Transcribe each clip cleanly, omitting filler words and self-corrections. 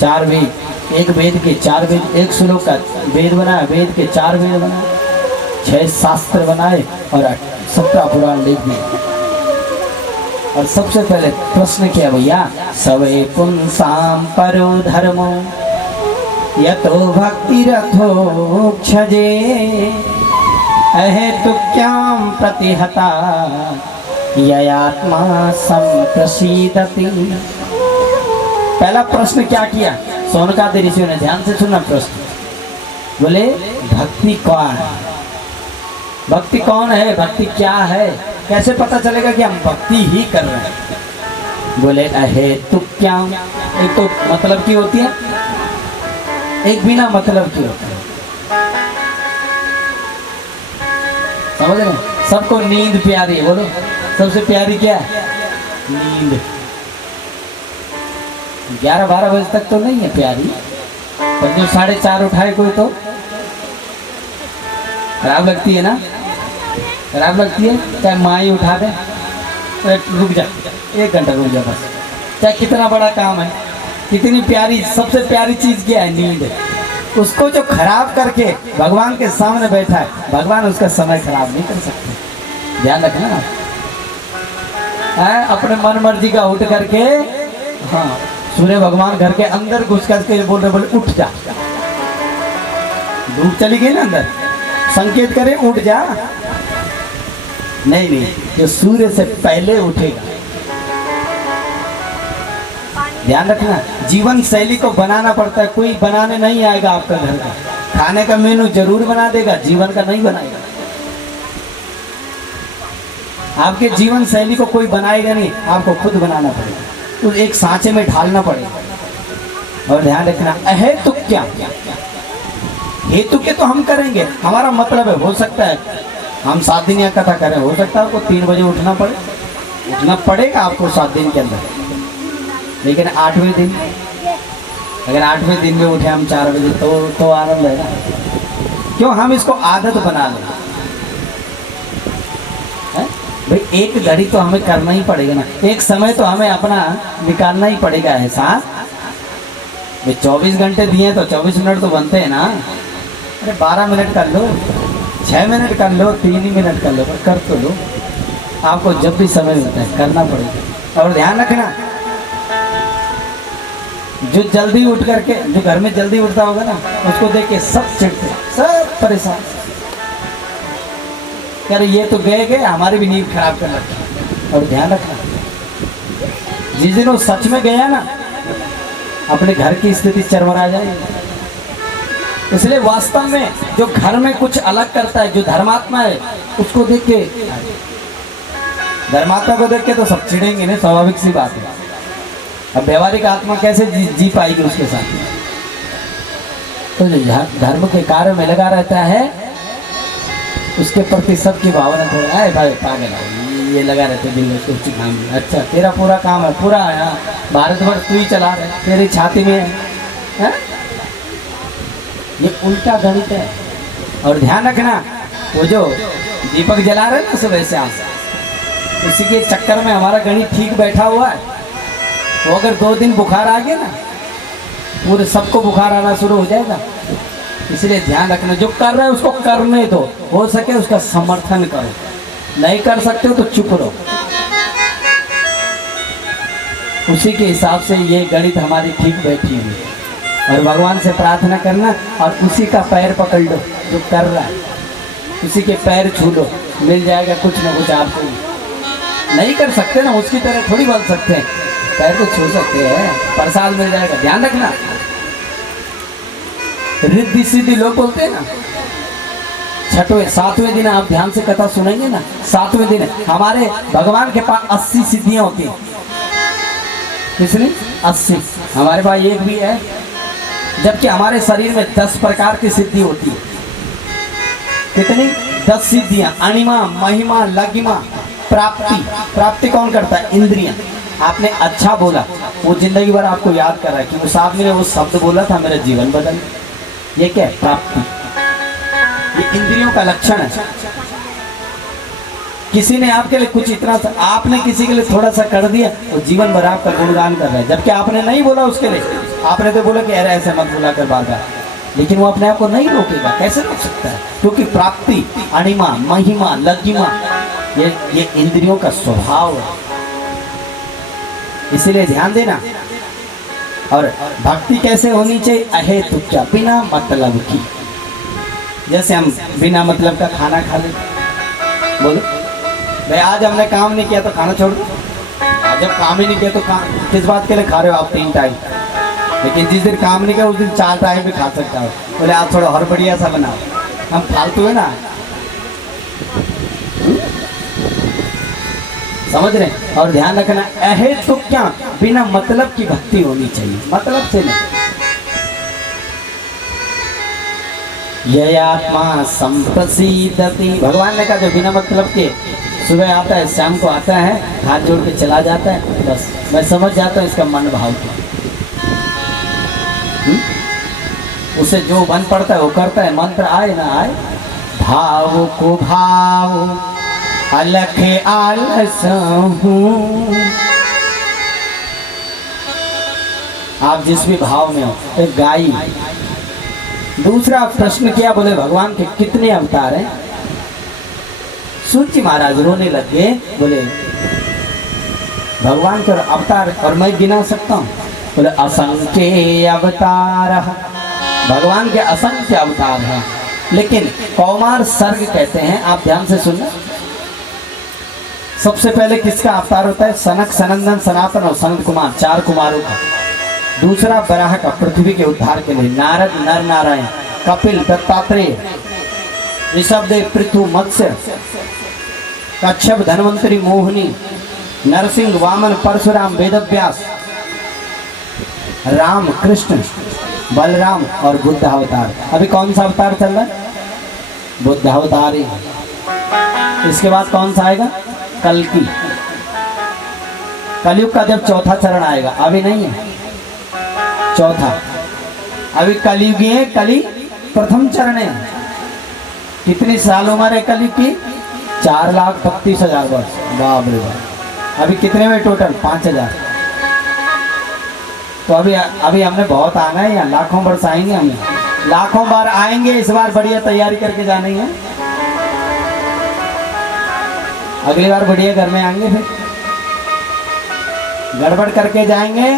4 वेद, एक वेद के 4 वेद, एक श्लोक का वेद बनाया, वेद के 4 वेद बनाए, 6 शास्त्र बनाए और 17 पुराण लिख दिए। और सबसे पहले प्रश्न किया भैया, सवे पुंसाम परो धर्मो यतो भक्ति रथो क्षजे अहेतुक्याम प्रतिहता ययात्मा संप्रसीदति। पहला प्रश्न क्या किया सौनकादि ऋषियों ने, ध्यान से सुनना प्रश्न। बोले भक्ति कौन है, भक्ति कौन है, भक्ति क्या है, कैसे पता चलेगा कि हम भक्ति ही कर रहे हैं। बोले अहेतुक्याम, एक तो मतलब की होती है, एक बिना मतलब की होती है। समझ रहे? सबको नींद प्यारी है, बोलो सबसे प्यारी क्या है? नींद। 11-12 बजे तक तो नहीं है प्यारी, पर जो 4:30 उठाए कोई तो खराब लगती है ना, खराब लगती है। चाहे माँ ही उठा दे, रुक जा 1 घंटा रुक जा बस, चाहे कितना बड़ा काम है, कितनी प्यारी, सबसे प्यारी चीज क्या है? नींद। उसको जो खराब करके भगवान के सामने बैठा है, भगवान उसका समय खराब नहीं कर सकते। ध्यान रखना ना, अपने मन मर्जी का उठ करके, हाँ सूर्य भगवान घर के अंदर घुस करके बोल रहे, बोले उठ जा, धूप चली गई ना अंदर, संकेत करे उठ जा। नहीं, जो सूर्य से पहले उठेगा। ध्यान रखना, जीवन शैली को बनाना पड़ता है, कोई बनाने नहीं आएगा आपका घर का। खाने का मेनू जरूर बना देगा, जीवन का नहीं बनाएगा। आपके जीवन शैली को कोई बनाएगा नहीं, आपको खुद बनाना पड़ेगा, तो एक सांचे में ढालना पड़ेगा। और ध्यान रखना, अहेतुक क्या, हेतु के तो हम करेंगे, हमारा मतलब है, हो सकता है हम 7 दिन या कथा करें, हो सकता है आपको 3 बजे उठना पड़े, उठना पड़ेगा आपको 7 दिन के अंदर। लेकिन 8वें दिन, अगर 8वें दिन में उठे हम 4 बजे तो आनंद है ना। क्यों? हम इसको आदत बना लें भाई, एक घड़ी तो हमें करना ही पड़ेगा ना, एक समय तो हमें अपना निकालना ही पड़ेगा। ऐसा भाई 24 घंटे दिए तो 24 मिनट तो बनते हैं ना। अरे 12 मिनट कर लो, 6 मिनट कर लो, 3 ही मिनट कर लो, पर कर तो लो। आपको जब भी समय मिलता है करना पड़ेगा। और ध्यान रखना, जो जल्दी उठ करके, जो घर में जल्दी उठता होगा ना, उसको देख के सब चिढ़ते, सब परेशान, यार ये तो गए हमारी भी नींद खराब कर रखी। और ध्यान रखना, जिस दिन वो सच में गया ना, अपने घर की स्थिति चरमरा जाएगी। इसलिए वास्तव में जो घर में कुछ अलग करता है, जो धर्मात्मा है, उसको देख के, धर्मात्मा को देख के तो सब चिढ़ेंगे ना, स्वाभाविक सी बात है। अब व्यवहारिक आत्मा कैसे जी पाएगी उसके साथ? तो जो धर्म के कार्य में लगा रहता है, उसके प्रति सबकी भावना थोड़ा है, भाई पागल है ये लगा रहते दिन में कुछ काम में। अच्छा तेरा पूरा काम है, पूरा है भारतवर्ष तू ही चला रहे, तेरी छाती में है? ये उल्टा गणित है। और ध्यान रखना, वो जो दीपक जला रहे ना सुबह से आज, इसी के चक्कर में हमारा गणित ठीक बैठा हुआ है। तो अगर 2 दिन बुखार आ गया ना, पूरे सबको बुखार आना शुरू हो जाएगा। इसलिए ध्यान रखना, जो कर रहे हैं उसको करने दो, हो सके उसका समर्थन करो, नहीं कर सकते हो तो चुप रहो। उसी के हिसाब से ये गणित हमारी ठीक बैठी हुई है। और भगवान से प्रार्थना करना, और उसी का पैर पकड़ लो जो कर रहा है, उसी के पैर छू लो, मिल जाएगा कुछ ना कुछ आपको। नहीं कर सकते ना, उसकी तरह थोड़ी बन सकते हैं, पैर तो छू सकते हैं, प्रसाद मिल जाएगा। ध्यान रखना, रिद्धि सिद्धि लोग बोलते हैं ना, 7वें दिन आप ध्यान से कथा सुनेंगे ना, 7वें दिन हमारे भगवान के पास 80 सिद्धियां होती हैं। किसने? 80। हमारे पास एक भी है, जबकि हमारे शरीर में 10 प्रकार की सिद्धि होती है। कितनी? 10 सिद्धियां, अणिमा, महिमा, लगिमा, प्राप्ति। प्राप्ति कौन करता है? इंद्रियां। आपने अच्छा बोला, वो जिंदगी भर आपको याद कर रहा है कि उस आदमी ने वो शब्द बोला था, मेरा जीवन बदल। ये क्या है? प्राप्ति। ये इंद्रियों का लक्षण है। किसी ने आपके लिए कुछ इतना सा, आपने किसी के लिए थोड़ा सा कर दिया, वो जीवन भर आपका गुणगान कर रहा है, जबकि आपने नहीं बोला उसके लिए। आपने तो बोला कि अरे ऐसे मत बोला कर बार बार, लेकिन वो अपने आप को नहीं रोकेगा। कैसे रोक सकता है? क्योंकि प्राप्ति, अणिमा, महिमा, लग्गिमा ये इंद्रियों का स्वभाव है। इसीलिए ध्यान देना। और भक्ति कैसे होनी चाहिए? अहेतुक, क्या, बिना मतलब की। जैसे हम बिना मतलब का खाना खा लेते, बोलो भाई आज हमने काम नहीं किया तो खाना छोड़ दो। जब काम ही नहीं किया तो काम किस बात के लिए खा रहे हो आप 3 टाइम? लेकिन जिस दिन काम नहीं किया उस दिन 4 टाइम भी खा सकता हो। बोले आप थोड़ा और बढ़िया सा बनाओ। हम फालतू है ना, समझ रहे? और ध्यान रखना, अहेतुक, क्या, बिना मतलब की भक्ति होनी चाहिए, मतलब से नहीं। यह आत्मा संप्रसीदति, भगवान ने कहा जो बिना मतलब के सुबह आता है, शाम को आता है, हाथ जोड़ के चला जाता है, बस मैं समझ जाता हूँ इसका मन भाव क्या। उसे जो मन पड़ता है वो करता है, मंत्र आए ना आए। भाव को भाव अलख आलस हूँ। आप जिस भी भाव में हो, एक गाई। दूसरा प्रश्न किया, बोले भगवान के कितने अवतार हैं? सूची महाराज रोने लग गए, बोले भगवान के अवतार और मैं गिना सकता हूँ? बोले असंख्य अवतार, भगवान के असंख्य अवतार हैं। लेकिन कौमार सर्ग कहते हैं, आप ध्यान से सुनना। सबसे पहले किसका अवतार होता है? सनक, सनंदन, सनातन और सनत कुमार, 4 कुमारों का। दूसरा बराह का, पृथ्वी के उद्धार के लिए। नारद, नर नारायण, कपिल, दत्तात्रेय, ऋषभदेव, पृथु, मत्स्य, कच्छप, धनवंतरी, मोहिनी, नरसिंह, वामन, परशुराम, वेदव्यास, राम, कृष्ण, बलराम और बुद्ध अवतार। अभी कौन सा अवतार चल रहा है? बुद्ध अवतार ही। इसके बाद कौन सा आएगा? कल्कि। कलयुग का जब चौथा चरण आएगा, अभी नहीं है चौथा, अभी कलयुग है। कली प्रथम चरण है। कितनी साल उम्र है कलयुग की? 4,32,000 वर्ष। बाप रे बाप। अभी कितने हुए टोटल? 5,000। तो अभी हमने बहुत आना है, या लाखों वर्ष आएंगे, हम लाखों बार आएंगे। इस बार बढ़िया तैयारी करके जानी है, अगली बार बढ़िया घर में आएंगे। फिर गड़बड़ करके जाएंगे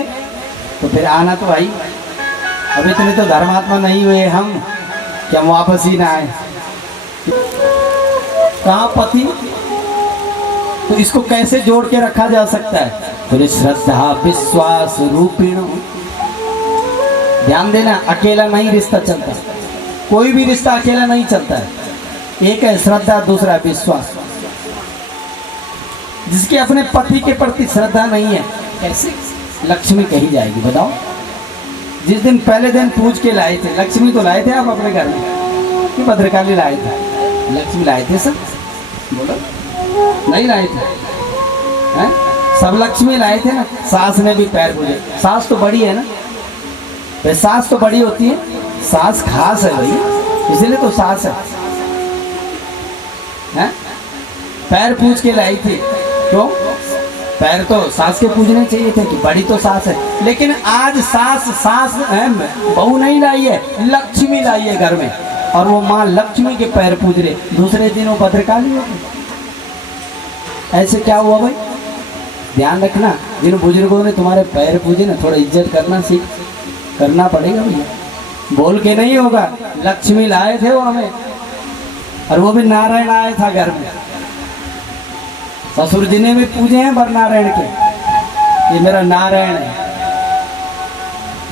तो फिर आना तो भाई। अभी इतने तो धर्मात्मा नहीं हुए हम कि हम वापस ही ना आए। कहाँ पति? तो इसको कैसे जोड़ के रखा जा सकता है? तो श्रद्धा विश्वास रूपिणो। ध्यान देना, अकेला नहीं रिश्ता चलता। कोई भी रिश्ता अकेला नहीं चलता है। एक है श्रद्धा, दूसरा विश्वास। जिसके अपने पति के प्रति श्रद्धा नहीं है, कैसे लक्ष्मी कही जाएगी बताओ? जिस दिन पहले दिन पूज के लाए थे, लक्ष्मी तो लाए थे आप अपने घर में कि भद्रकाली लाए थे? लक्ष्मी लाए थे सब? बोलो, नहीं लाए थे? हैं? सब लक्ष्मी लाए थे ना। सास ने भी पैर पूजे। सास तो बड़ी है ना, तो सास तो बड़ी होती है, सास खास है भाई, इसलिए तो सास है। हैं? पैर पूज के लाई थी। क्यों? पैर तो सास के पूजने चाहिए थे कि बड़ी तो सास है। लेकिन आज सास बहू नहीं लाई है, लक्ष्मी लाई है घर में, और वो माँ लक्ष्मी के पैर पूज रहे। दूसरे दिन वो भद्रकाली हो गई। ऐसे क्या हुआ भाई? ध्यान रखना, जिन बुजुर्गों ने तुम्हारे पैर पूजे ना, थोड़ा इज्जत करना सीख, करना पड़ेगा भैया। बोल के नहीं होगा। लक्ष्मी लाए थे वो हमें, और वो भी नारायण आया था घर में। ससुर जी ने भी पूजे हैं बर नारायण के, ये मेरा नारायण है।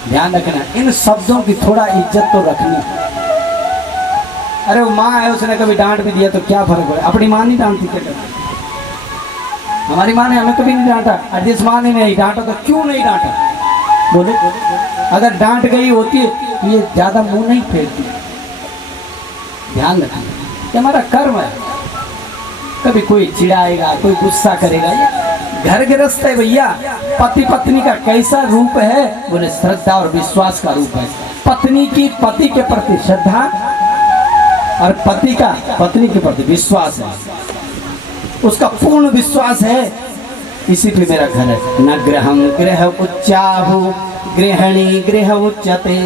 ध्यान रखना, इन शब्दों की थोड़ा इज्जत तो रखनी। अरे वो माँ है, उसने कभी डांट भी दिया तो क्या फर्क पड़े? अपनी माँ नहीं डांटती क्या? हमारी माँ ने हमें कभी नहीं डांटा, और जिस माँ ने नहीं डांटा तो क्यों नहीं डांटा? बोले, अगर डांट गई होती है तो ये ज्यादा मुंह नहीं फेरती। ध्यान रखना, ये हमारा कर्म है। कभी कोई चिढ़ाएगा, कोई गुस्सा करेगा, ये घर गृहस्थ है भैया। पति पत्नी का कैसा रूप है? बोले श्रद्धा और विश्वास का रूप है। पत्नी की पति के प्रति श्रद्धा, और पति का पत्नी के प्रति विश्वास है, उसका पूर्ण विश्वास है। इसी पे मेरा घर है। न ग्रहम ग्रह उच्चाहु गृहिणी गृह उच्यते।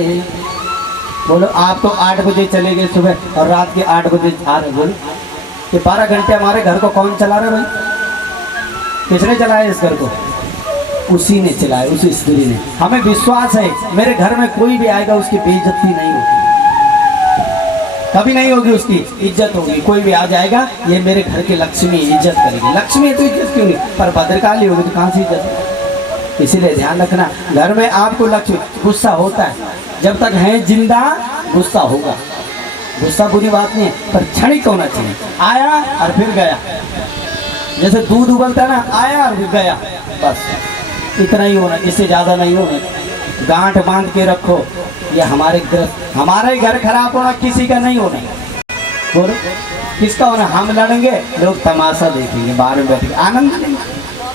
बोलो आप तो 8 बजे चले गए सुबह और रात के 8 बजे आ रहे, बोलो ये 12 घंटे हमारे घर को कौन चला रहा है भाई? किसने चलाया इस घर को? उसी ने चलाया, उसी स्त्री ने। हमें विश्वास है मेरे घर में कोई भी आएगा उसकी बेइज्जती नहीं होगी, कभी नहीं होगी, उसकी इज्जत होगी। कोई भी आ जाएगा ये मेरे घर की लक्ष्मी इज्जत करेगी। लक्ष्मी है तो इज्जत क्यों नहीं, पर भद्रकाली होगी तो कहाँ से इज्जत? इसीलिए ध्यान रखना, घर में आपको लक्ष्मी। गुस्सा होता है, जब तक है जिंदा गुस्सा होगा। गुस्सा बुरी बात नहीं है, पर क्षणिक होना चाहिए। आया और फिर गया, जैसे दूध उबलता है ना, आया और फिर गया, बस इतना ही होना, इससे ज्यादा नहीं होना। गांठ बांध के रखो, ये हमारे हमारा ही घर खराब होना, किसी का नहीं होना। बोलो किसका होना? हम लड़ेंगे, लोग तमाशा देखेंगे, बाहर में बैठेंगे, आनंद लेंगे।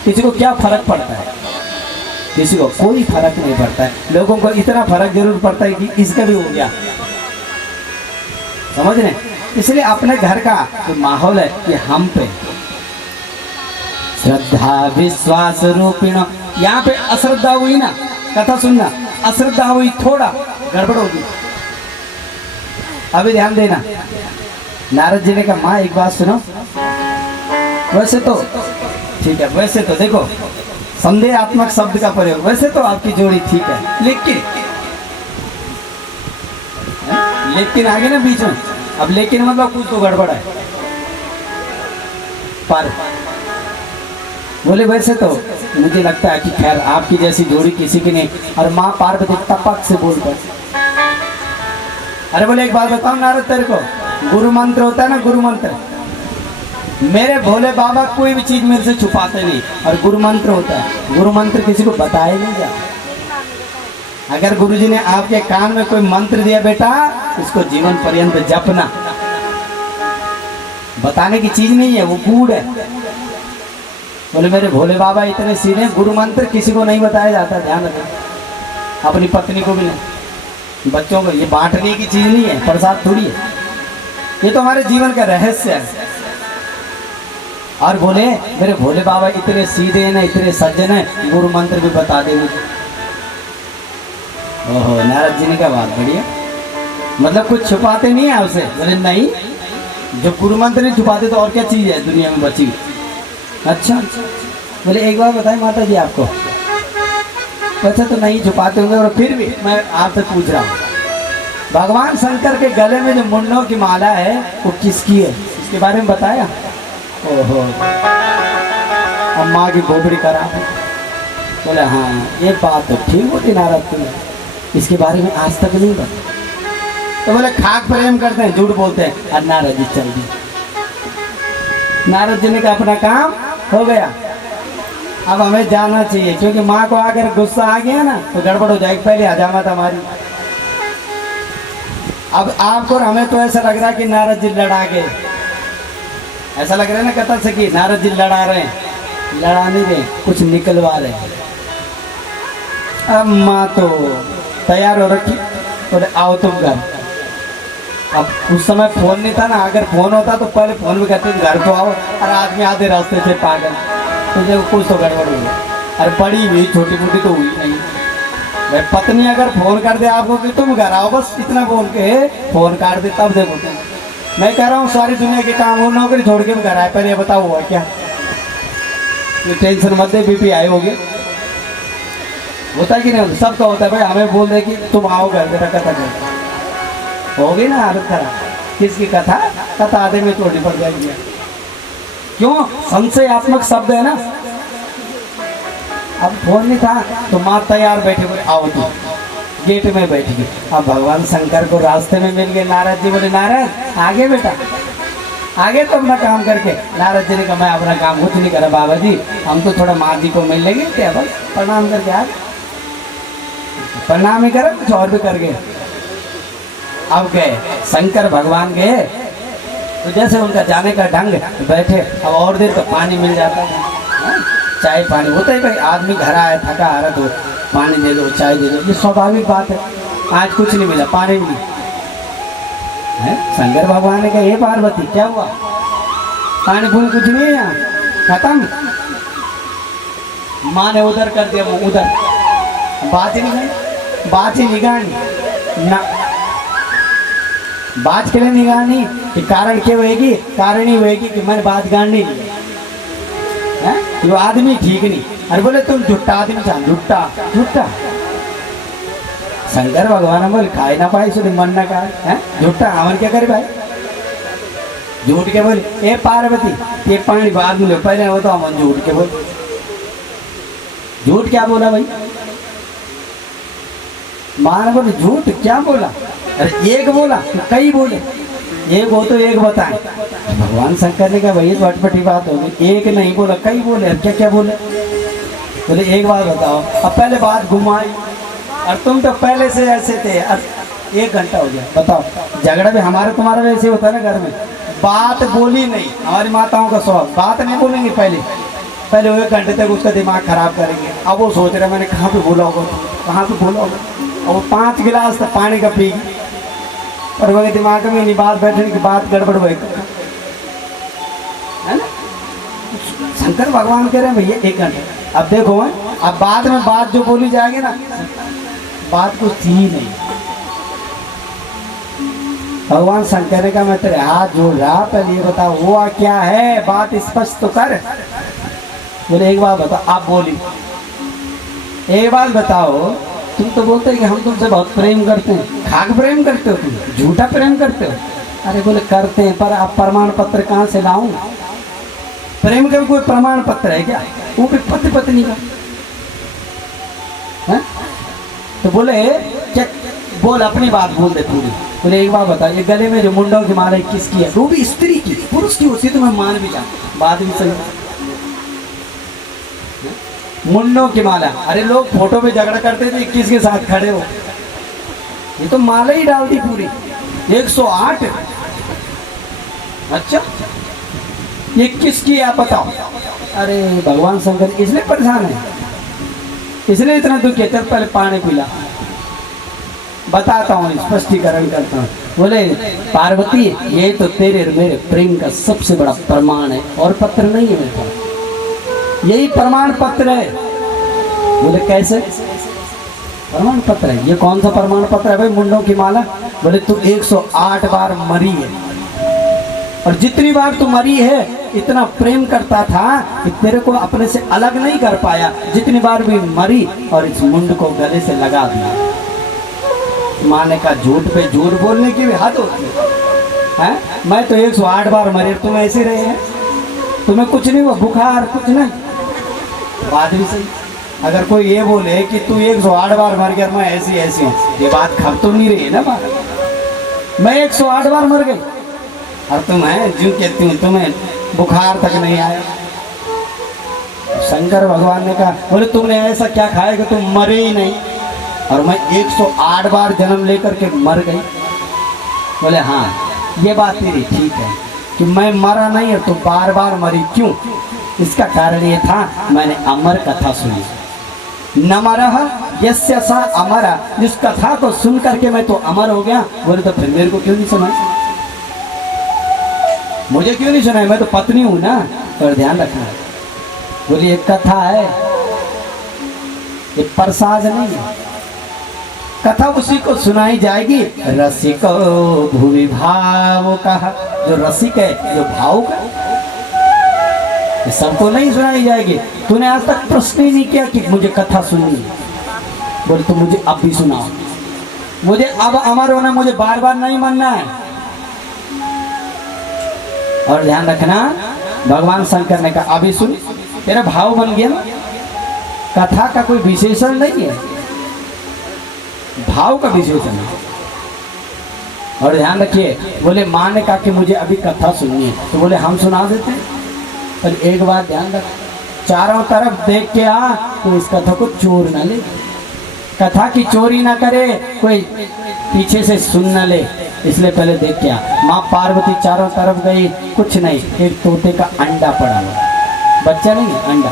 किसी को क्या फर्क पड़ता है? किसी को कोई फर्क नहीं पड़ता है। लोगों को इतना फर्क जरूर पड़ता है कि इसका भी हो गया, समझ रहे? इसलिए अपने घर का जो माहौल है ये हम पे श्रद्धा विश्वास रूपिण। यहाँ पे अश्रद्धा हुई ना, कथा सुनना, अश्रद्धा हुई थोड़ा गड़बड़ होगी। अभी ध्यान देना, नारद जी ने कहा माँ एक बात सुनो, वैसे तो ठीक है, वैसे तो देखो संदेहात्मक शब्द का प्रयोग, वैसे तो आपकी जोड़ी ठीक है, लेकिन आगे ना बीच में, अब लेकिन मतलब कुछ तो गड़बड़ है। पर बोले वैसे तो मुझे लगता है कि खैर आपकी जैसी जोड़ी किसी की नहीं। और माँ पार्वती तपक से बोल कर, अरे बोले एक बात बताओ नारद तेरे को, गुरु मंत्र होता है ना, गुरु मंत्र, मेरे भोले बाबा कोई भी चीज मेरे से छुपाते नहीं। और गुरु मंत्र होता है, गुरु मंत्र किसी को बताया नहीं जाता। अगर गुरुजी ने आपके कान में कोई मंत्र दिया, बेटा इसको जीवन पर्यंत जपना, बताने की चीज नहीं है, वो गूढ़ है। बोले मेरे भोले बाबा इतने सीधे, गुरु मंत्र किसी को नहीं बताया जाता, ध्यान रखना, अपनी पत्नी को भी नहीं, बच्चों को। ये बांटने की चीज नहीं है, प्रसाद थोड़ी है, ये तो हमारे जीवन का रहस्य है। और बोले मेरे भोले बाबा इतने सीधे हैं ना, इतने सज्जन है, गुरु मंत्र भी बता दे मुझे। ओहो, नारद जी ने क्या बात बढ़िया, मतलब कुछ छुपाते नहीं है आपसे? बोले नहीं, जो गुरु मंत्र नहीं छुपाते तो और क्या चीज है दुनिया में बची? अच्छा, बोले एक बार बताएं माता जी आपको, वैसे तो नहीं छुपाते होंगे, और फिर भी मैं आपसे पूछ रहा हूँ, भगवान शंकर के गले में जो मुंडों की माला है वो किसकी है, इसके बारे में बताया? ओहो, अम्मा की बोबड़ी करा। बोले हाँ ये बात तो ठीक होती नारद तुम्हें, इसके बारे में आज तक नहीं बताया। तो बोले खाक प्रेम करते हैं, झूठ बोलते हैं। और नारद जी चल दिए। नारद जी ने कहा अपना काम हो गया, अब हमें जाना चाहिए, क्योंकि माँ को अगर गुस्सा आ गया ना तो गड़बड़ हो जाएगी। पहले हजामत हमारी, अब आपको और हमें तो ऐसा लग रहा है कि नारद जी लड़ा गए, ऐसा लग रहा है ना कथा से कि नारद जी लड़ा रहे हैं, लड़ा नहीं रहे, कुछ निकलवा रहे हैं। अब माँ तो तैयार हो रखी, बोले आओ तुम घर। अब उस समय फोन नहीं था ना, अगर फोन होता तो पहले फोन में कहते घर तो आओ, और आदमी आधे रास्ते से पागल, तो जब कुछ तो गड़बड़ हुई। अरे बड़ी हुई, छोटी मोटी तो हुई नहीं। भाई पत्नी अगर फोन कर दे आपको कि तुम घर आओ, बस इतना बोल के फोन काट दे, तब देखो तुम। मैं कह रहा हूँ सारी दुनिया के काम हो, नौकरी छोड़ के घर आए, पहले बताओ हुआ क्या? ये टेंशन मत दे, बीपी आए होगे, होता कि नहीं? सबका होता है भाई, हमें बोल दे कि तुम आओ घर, बेटा कथा कर, हो गई ना आदत खराब। किसकी कथा? कथा आधे में तोड़नी पड़ जाएगी। क्यों? संशयात्मक शब्द है ना। अब फोन नहीं था तो माँ तैयार बैठे, बोले आओ तू, गेट में बैठ गई। अब भगवान शंकर को रास्ते में मिल गए नारद जी। बोले नारद आगे बेटा, आगे तो अपना काम करके। नारद जी ने कहा मैं अपना काम कुछ नहीं करा बाबा जी, हम तो थोड़ा माँ जी को मिल लेंगे क्या, बस प्रणाम करके आ, प्रणाम ही करा, कुछ और भी कर गए। अब गए शंकर भगवान गए, तो जैसे उनका जाने का ढंग, बैठे, अब और देर तो पानी मिल जाता है, चाय पानी होता है भाई, आदमी घर आया थका आ रहा तो पानी दे दो, चाय दे दो, ये स्वाभाविक बात है। आज कुछ नहीं मिला, पानी मिली है। शंकर भगवान ने कहा हे पार्वती क्या हुआ, पानी फूल कुछ नहीं है यहाँ, खत्म। माँ ने उधर कर दिया, उधर बात ही नहीं, बात ही निगानी ना, बात के लिए निगानी कि कारण क्या होएगी, कारण ही होएगी कि मैंने बात गाड़नी नहीं है, वो आदमी ठीक नहीं। अरे बोले तुम झुट्टा आदमी चाह, झुट्टा झुट्टा शंकर भगवान बोले खाए ना पाए सुन मन ना का है झूठा हवन क्या करे भाई, झूठ के बोले ए पार्वती ये पानी बाद में लो, पहले वो तो हमन झूठ के बोले, झूठ क्या बोला भाई, मान बोले झूठ क्या बोला, अरे एक बोला तो कई बोले, एक हो तो एक बताए। भगवान शंकर ने कहा भाई तो अटपटी बात होगी, एक नहीं बोला कई बोले, क्या क्या बोले, बोले एक बात बताओ, अब पहले बात घुमाई और तुम तो पहले से ऐसे थे, अब 1 घंटा हो गया, बताओ झगड़ा भी हमारे तुम्हारा वैसे होता है ना घर में, बात बोली नहीं, हमारी माताओं का स्वभाव बात नहीं बोलेंगे पहले, पहले 1 घंटे तक उसका दिमाग खराब करेंगे। अब वो सोच रहे मैंने कहाँ पे बोला होगा, कहाँ पे बोला होगा, और वो 5 गिलास तक पानी का पी, और वो दिमाग में नहीं बात बैठने की बात गड़बड़ हुई है ना। शंकर भगवान कह रहे हैं भैया 1 घंटे, अब देखो अब बाद में बात जो बोली जाएगी ना, बात कुछ थी नहीं। भगवान शंकर का मैं तेरे हाथ जोड़ रहा, पहले ये बताओ हुआ क्या है, बात स्पष्ट तो कर। बोले एक बात बताओ, आप बोली एक बात बताओ, तुम तो बोलते हैं कि हम तुमसे बहुत प्रेम करते हैं, खाक प्रेम करते हो तुम, झूठा प्रेम करते हो। अरे बोले करते हैं, पर आप प्रमाण पत्र कहाँ से लाऊं, प्रेम का कोई प्रमाण पत्र है क्या, वो भी पति पत्नी का है? तो बोले क्या, बोल अपनी बात बोल दे पूरी। बोले एक बात बता, ये गले में जो मुंडों की माला किसकी है, वो भी स्त्री की, पुरुष की होती तो मैं मान भी जाऊँ, बात भी सही। मुंडों की माला, अरे लोग फोटो पे झगड़ा करते थे किसके साथ खड़े हो, ये तो माला ही डाल दी पूरी 108। अच्छा ये किसकी है आप बताओ। अरे भगवान शंकर इसलिए परेशान है, इसलिए इतना दुख है, चल पहले पानी पिला, बताता हूँ स्पष्टीकरण करता हूँ। बोले पार्वती ये तो तेरे और मेरे प्रेम का सबसे बड़ा प्रमाण है, और पत्र नहीं है मेरे पास, यही प्रमाण पत्र है। बोले कैसे प्रमाण पत्र है, ये कौन सा प्रमाण पत्र है भाई, मुंडों की माला। बोले तू 108 बार मरी है, और जितनी बार तू मरी है इतना प्रेम करता था कि तेरे को अपने से अलग नहीं कर पाया, जितनी बार भी मरी और इस मुंड को गले से लगा दिया। माने का झूठ पे झूठ बोलने की भी हद होती है। मैं तो 108 बार मरी, तुम ऐसे रहे हैं, तुम्हें कुछ नहीं हुआ, बुखार कुछ नहीं, बात भी सही। अगर कोई ये बोले कि तू 108 बार मर गया, मैं ऐसी ऐसी हूँ, ये बात खब तो नहीं रही है ना बात। मैं 108 बार मर गई और तुम है जो कहती हूँ तुम्हें बुखार तक नहीं आया। शंकर भगवान ने कहा, बोले तुमने ऐसा क्या खाया कि तुम मरे ही नहीं, और मैं 108 बार जन्म लेकर के मर गई। बोले हाँ ये बात तेरी ठीक है कि मैं मरा नहीं और तुम बार बार मरी, क्यों, इसका कारण ये था मैंने अमर कथा सुनी, न मरह यस्य सा अमरा, जिस कथा को सुन करके मैं तो अमर हो गया। बोले तो फिर मेरे को क्यों नहीं सुना, मुझे क्यों नहीं सुना, मैं तो पत्नी हूं ना, और ध्यान रखना। बोली एक कथा है, एक प्रसाद नहीं है, कथा उसी को सुनाई जाएगी रसिक भूमि भाव कहा, जो रसिक है जो भावुक है, सबको नहीं सुनाई जाएगी। तूने आज तक प्रश्न ही नहीं किया कि मुझे कथा सुननी, बोले तो मुझे अब भी सुनाओ, मुझे अब अमर होना, मुझे बार बार नहीं मरना है। और ध्यान रखना भगवान शंकर ने कहा अभी सुन, तेरा भाव बन गया ना, कथा का कोई विशेषण नहीं है, भाव का विशेषण है। और ध्यान रखिए, बोले माँ ने कहा कि मुझे अभी कथा सुननी है, तो बोले हम सुना देते हैं, पर एक बात ध्यान रख, चारों तरफ देख के आ, तो इस कथा को चोर ना ले, कथा की चोरी ना करे, कोई पीछे से सुन ना ले, इसलिए पहले देख के आ। माँ पार्वती चारों तरफ गई, कुछ नहीं, एक तोते का अंडा पड़ा हुआ, बच्चा नहीं अंडा।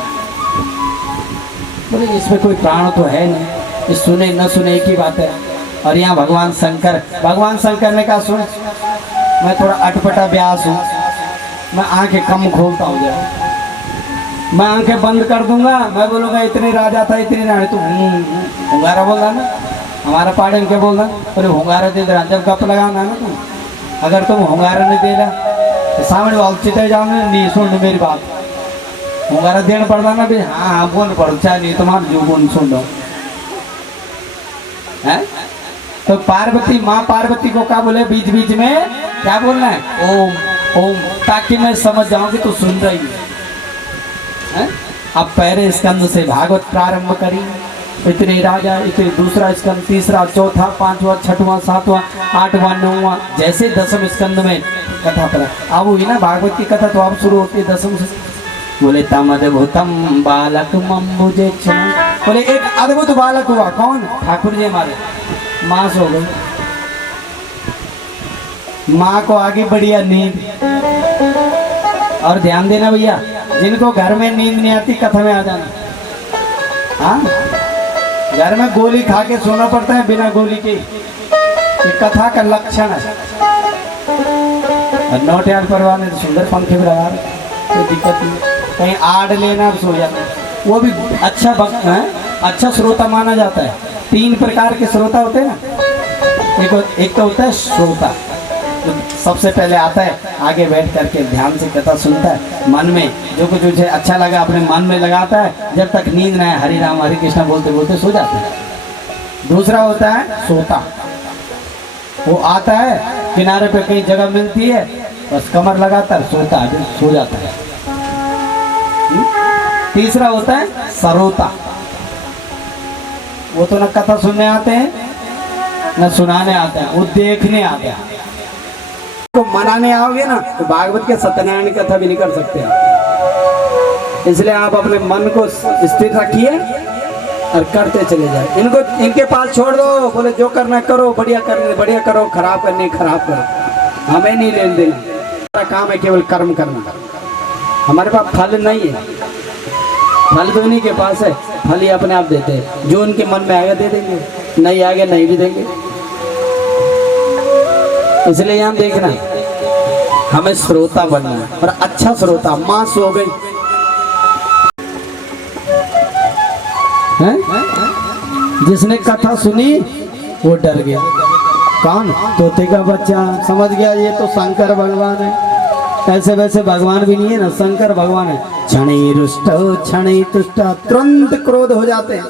बोले इसमें कोई प्राण तो है नहीं, ये सुने न सुने एक ही बात है। और यहाँ भगवान शंकर ने कहा सुन, मैं थोड़ा अटपटा ब्यास हूँ, मैं आंखें कम खोलता हूँ जरा, मैं आंखें बंद कर दूंगा, मैं बोलूंगा इतने राजा था इतनी रानी, तू हुंगारा बोल रहा ना, हमारा पाड़न क्या बोल रहा, बोले हुंगारा दे रहा, जब गप लगाना ना तुम, अगर तुम हुंगारा नहीं दे रहा तो सामने वाल चिटे जाओ नहीं सुन मेरी बात, हुंगारा देना पड़ता ना भी, हाँ हाँ बोल पड़ो चाहे नहीं तुम्हारा जो बोल सुन लो है। तो पार्वती माँ पार्वती को क्या बोले बीच बीच में क्या बोलना है, ओम ओम, ताकि मैं समझ जाऊं कि तू सुन रही है। अब पहले स्कंद से भागवत प्रारंभ करी, इतने राजा, इतने दूसरा स्कंद, तीसरा, चौथा, पांचवा, छठवां, सातवां, आठवां, नौवां, जैसे दसम स्कंद में कथा पड़ा। अब हुई ना भागवत की कथा, तो अब शुरू होती है दसम से। बोले तमद्भुतम बालकम अम्बुजे क्षमा, बोले एक अद्भुत बालक हुआ, कौन, ठाकुर जी हमारे। माँ सो गई, माँ को आगे बढ़िया नींद। और ध्यान देना भैया, जिनको घर में नींद नहीं आती कथा में आ जाना। हाँ, घर में गोली खा के सोना पड़ता है बिना गोली के, ये कथा का लक्षण है। और नौटियाल परवार ने तो सुंदर पंखे भी लगा, कोई दिक्कत नहीं, कहीं आड़ लेना सो जाना, वो भी अच्छा है, अच्छा श्रोता माना जाता है। 3 प्रकार के श्रोता होते हैं ना, एक तो होता है श्रोता, तो सबसे पहले आता है आगे बैठ करके ध्यान से कथा सुनता है, मन में जो कुछ उसे अच्छा लगा अपने मन में लगाता है, जब तक नींद ना आए हरि राम हरि कृष्ण बोलते बोलते सो जाता है। दूसरा होता है सोता, वो आता है किनारे पे कहीं जगह मिलती है, बस कमर लगाता है सोता है, सो जाता है। तीसरा होता है सरोता, वो तो न कथा सुनने आते हैं न सुनाने आते हैं, वो देखने आते हैं। तो मनाने आओगे ना तो भागवत के सत्यनारायण की कथा भी नहीं कर सकते आप। इसलिए आप अपने मन को स्थिर रखिए और करते चले जाए। इनको इनके पास छोड़ दो, बोले जो करना करो, बढ़िया करने बढ़िया करो, खराब करने खराब करो, हमें नहीं लेन देना। हमारा काम है केवल कर्म करना, हमारे पास फल नहीं है, फल तो उन्हीं के पास है, फल ही अपने आप देते हैं। जो उनके मन में आएगा दे देंगे, नहीं आएगा नहीं भी देंगे। इसलिए यहाँ देखना हमें श्रोता बनना है, और अच्छा श्रोता। माँ सो गई है, जिसने कथा सुनी वो डर गया। कौन, तोते का बच्चा समझ गया ये तो शंकर भगवान है। ऐसे वैसे भगवान भी नहीं है ना, शंकर भगवान है। क्षणी रुष्ट क्षणी तुष्ट, तुरंत क्रोध हो जाते हैं।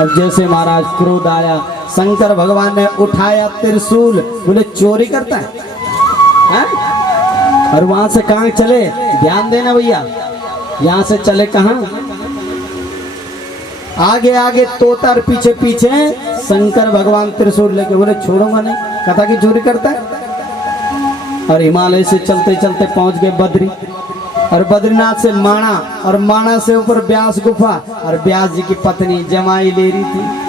अब जैसे महाराज क्रोध आया, शंकर भगवान ने उठाया त्रिशूल, बोले चोरी करता है? और वहां से कहाँ चले, ध्यान देना भैया, यहाँ से चले कहाँ, आगे आगे तोता और पीछे पीछे शंकर भगवान त्रिशूल लेके, बोले छोड़ूंगा नहीं, कथा की चोरी करता है। और हिमालय से चलते चलते पहुंच गए बद्री, और बद्रीनाथ से माणा, और माणा से ऊपर व्यास गुफा, और व्यास जी की पत्नी जमाई ले रही थी।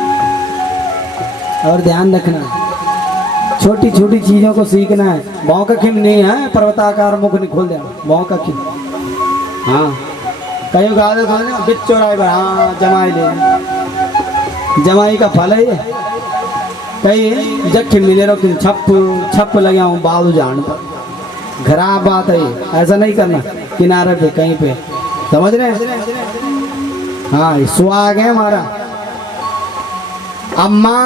और ध्यान रखना, छोटी छोटी चीजों को सीखना है। भाव का खिम नहीं है, पर्वताकार मुख नहीं खोल देना, भाव का खिम। हाँ, कई गादे बिच चौराहे पर, हाँ जमाई ले, जमाई का फल है ये। कई जख मिले रहो कि छप छप लगे हूँ बालू जान पर, खराब बात है, ऐसा नहीं करना किनारे पे कहीं पे, समझ रहे हैं। हाँ, सुहाग है हमारा। अम्मा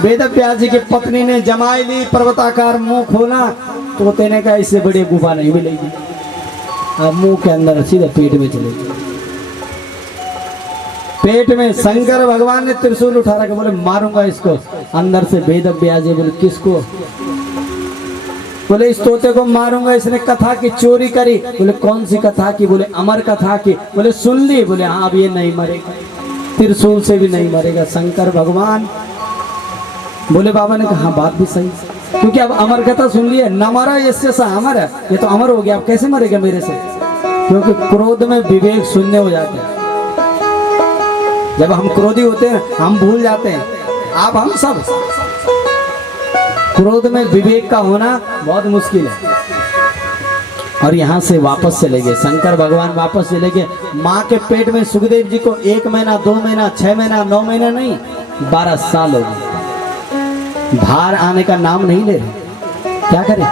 वेद व्यास जी की पत्नी ने जमाई ली, पर्वताकार मुंह खोला, तोते ने कहा इससे बड़ी गुफा नहीं मिलेगी। अब मुंह के अंदर सीधे पेट में चलेगी, पेट में। शंकर भगवान ने त्रिशूल उठा रखा, बोले मारूंगा इसको। अंदर से वेद व्यास जी बोले किसको, बोले इस तोते को मारूंगा, इसने कथा की चोरी करी। बोले कौन सी कथा की, बोले अमर कथा की। बोले सुन ली, बोले हाँ अब ये नहीं मरेगा, त्रिशूल से भी नहीं मरेगा। शंकर भगवान बोले, बाबा ने कहा बात भी सही, क्योंकि अब अमर कथा सुन लिए, न मरा इससे सा अमर है, ये तो अमर हो गया, अब कैसे मरेगा मेरे से। क्योंकि क्रोध में विवेक शून्य हो जाते हैं। जब हम क्रोधी होते हैं हम भूल जाते हैं, आप हम सब क्रोध में विवेक का होना बहुत मुश्किल है। और यहाँ से वापस चले गए शंकर भगवान, वापस चले गए। माँ के पेट में सुखदेव जी को 1 महीना 2 महीना 6 महीना 9 महीना नहीं 12 साल हो गए, बाहर आने का नाम नहीं ले रहे। क्या करें,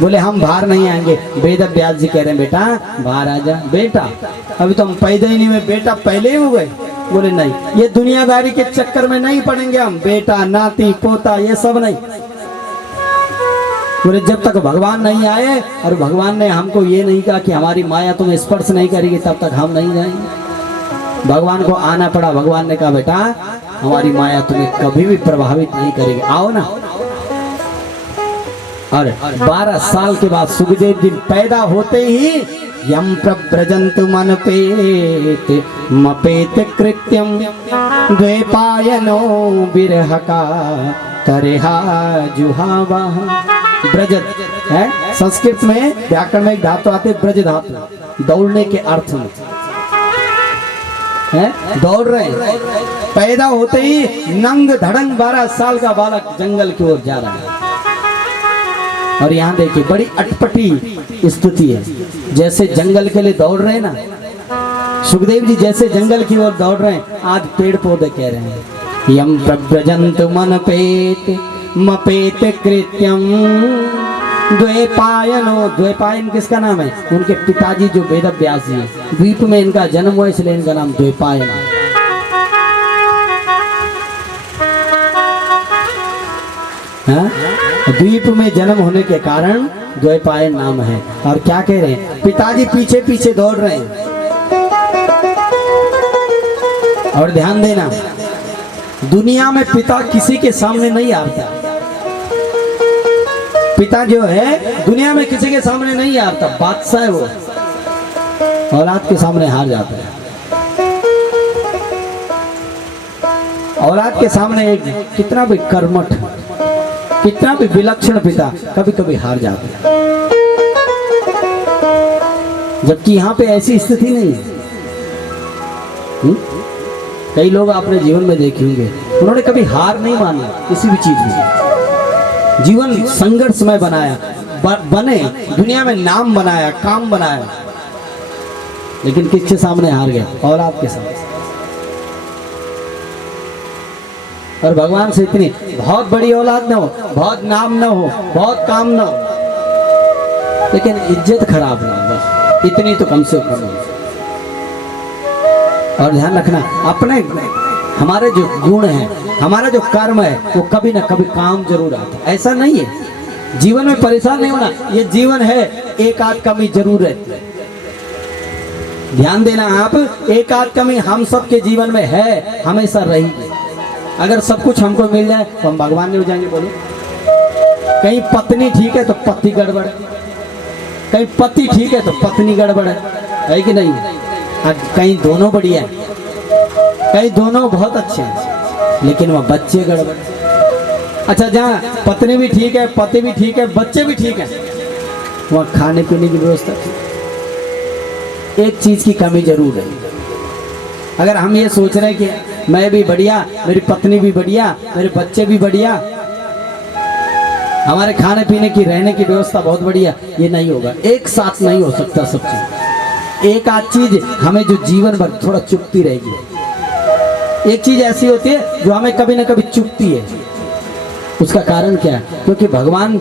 बोले हम बाहर नहीं आएंगे। वेद व्यास जी कह रहे हैं बेटा बाहर आ जा। बेटा अभी तो हम पैदा ही नहीं हुए, बेटा पहले ही हो गए। बोले नहीं, ये दुनियादारी के चक्कर में नहीं पड़ेंगे हम, बेटा नाती पोता ये सब नहीं। बोले जब तक भगवान नहीं आए और भगवान ने हमको ये नहीं कहा कि हमारी माया तुम्हें स्पर्श नहीं करेगी, तब तक हम नहीं जाएंगे। भगवान को आना पड़ा। भगवान ने कहा बेटा हमारी माया तुम्हें कभी भी प्रभावित नहीं करेगी, आओ ना। और 12 साल के बाद सुखदेव जी पैदा होते ही यम प्रव्रजन्तु मनपेत मपेत कृत्यम द्वैपायनो विरहका तरेहा जुहावा। ब्रजत है संस्कृत में, व्याकरण में एक धातु आते ब्रज धातु, दौड़ने के अर्थ में है, दौड़ रहे हैं। पैदा होते ही नंग धड़ंग 12 साल का बालक जंगल की ओर जा रहा है। और यहाँ देखिए बड़ी अटपटी स्थिति है, जैसे जंगल के लिए दौड़ रहे हैं ना सुखदेव जी, जैसे जंगल की ओर दौड़ रहे हैं, आज पेड़ पौधे कह रहे हैं यम प्रव्रजन्तु मनपेत मपेत कृत्यम द्वैपायनो। द्वैपायन किसका नाम है? उनके पिताजी जो वेद व्यास जी हैं। द्वीप में इनका जन्म हुआ इसलिए इनका नाम द्वैपायन है। द्वीप में जन्म होने के कारण द्वैपायन नाम है। और क्या कह रहे हैं? पिताजी पीछे पीछे दौड़ रहे हैं। और ध्यान देना, दुनिया में पिता किसी के सामने नहीं हारता। पिता जो है दुनिया में किसी के सामने नहीं हारता, बादशाह है वो, औलाद के सामने हार जाता है। औलाद के सामने एक कितना भी कर्मठ, कितना भी विलक्षण पिता कभी कभी हार जाता है। जबकि यहाँ पे ऐसी स्थिति नहीं है। कई लोग आपने जीवन में देखे होंगे, उन्होंने कभी हार नहीं मानी किसी भी चीज में। जीवन संघर्षमय बनाया, बने दुनिया में नाम बनाया, काम बनाया, लेकिन किसके सामने हार गया? औलाद के सामने। और भगवान से इतनी बहुत बड़ी औलाद ना हो, बहुत नाम ना हो, बहुत काम ना हो, लेकिन इज्जत खराब ना, बस इतनी तो कम से कम हो। और ध्यान रखना, अपने हमारे जो गुण हैं, हमारा जो कर्म है, वो कभी ना कभी काम जरूर आता है। ऐसा नहीं है जीवन में परेशान नहीं होना, ये जीवन है, एक आध कमी जरूर रहती है। ध्यान देना आप, एक आध कमी हम सबके जीवन में है, हमेशा रहेगी। अगर सब कुछ हमको मिल जाए तो हम भगवान नहीं हो जाएंगे? बोलो, कहीं पत्नी ठीक है तो पति गड़बड़, कहीं पति ठीक है तो पत्नी गड़बड़ है कि नहीं? कहीं दोनों बढ़िया है, कहीं दोनों बहुत अच्छे हैं, लेकिन वह बच्चे गड़बड़। अच्छा, जहाँ पत्नी भी ठीक है, पति भी ठीक है, बच्चे भी ठीक है, वहाँ खाने पीने की व्यवस्था, एक चीज की कमी जरूर है। अगर हम ये सोच रहे हैं कि मैं भी बढ़िया, मेरी पत्नी भी बढ़िया, मेरे बच्चे भी बढ़िया, हमारे खाने पीने की रहने की व्यवस्था बहुत बढ़िया, ये नहीं होगा। एक साथ नहीं हो सकता सब चीज। एक आध चीज हमें जो जीवन भर थोड़ा चुभती रहेगी। एक चीज ऐसी होती है जो हमें कभी ना कभी चुभती है। उसका कारण क्या है? क्योंकि भगवान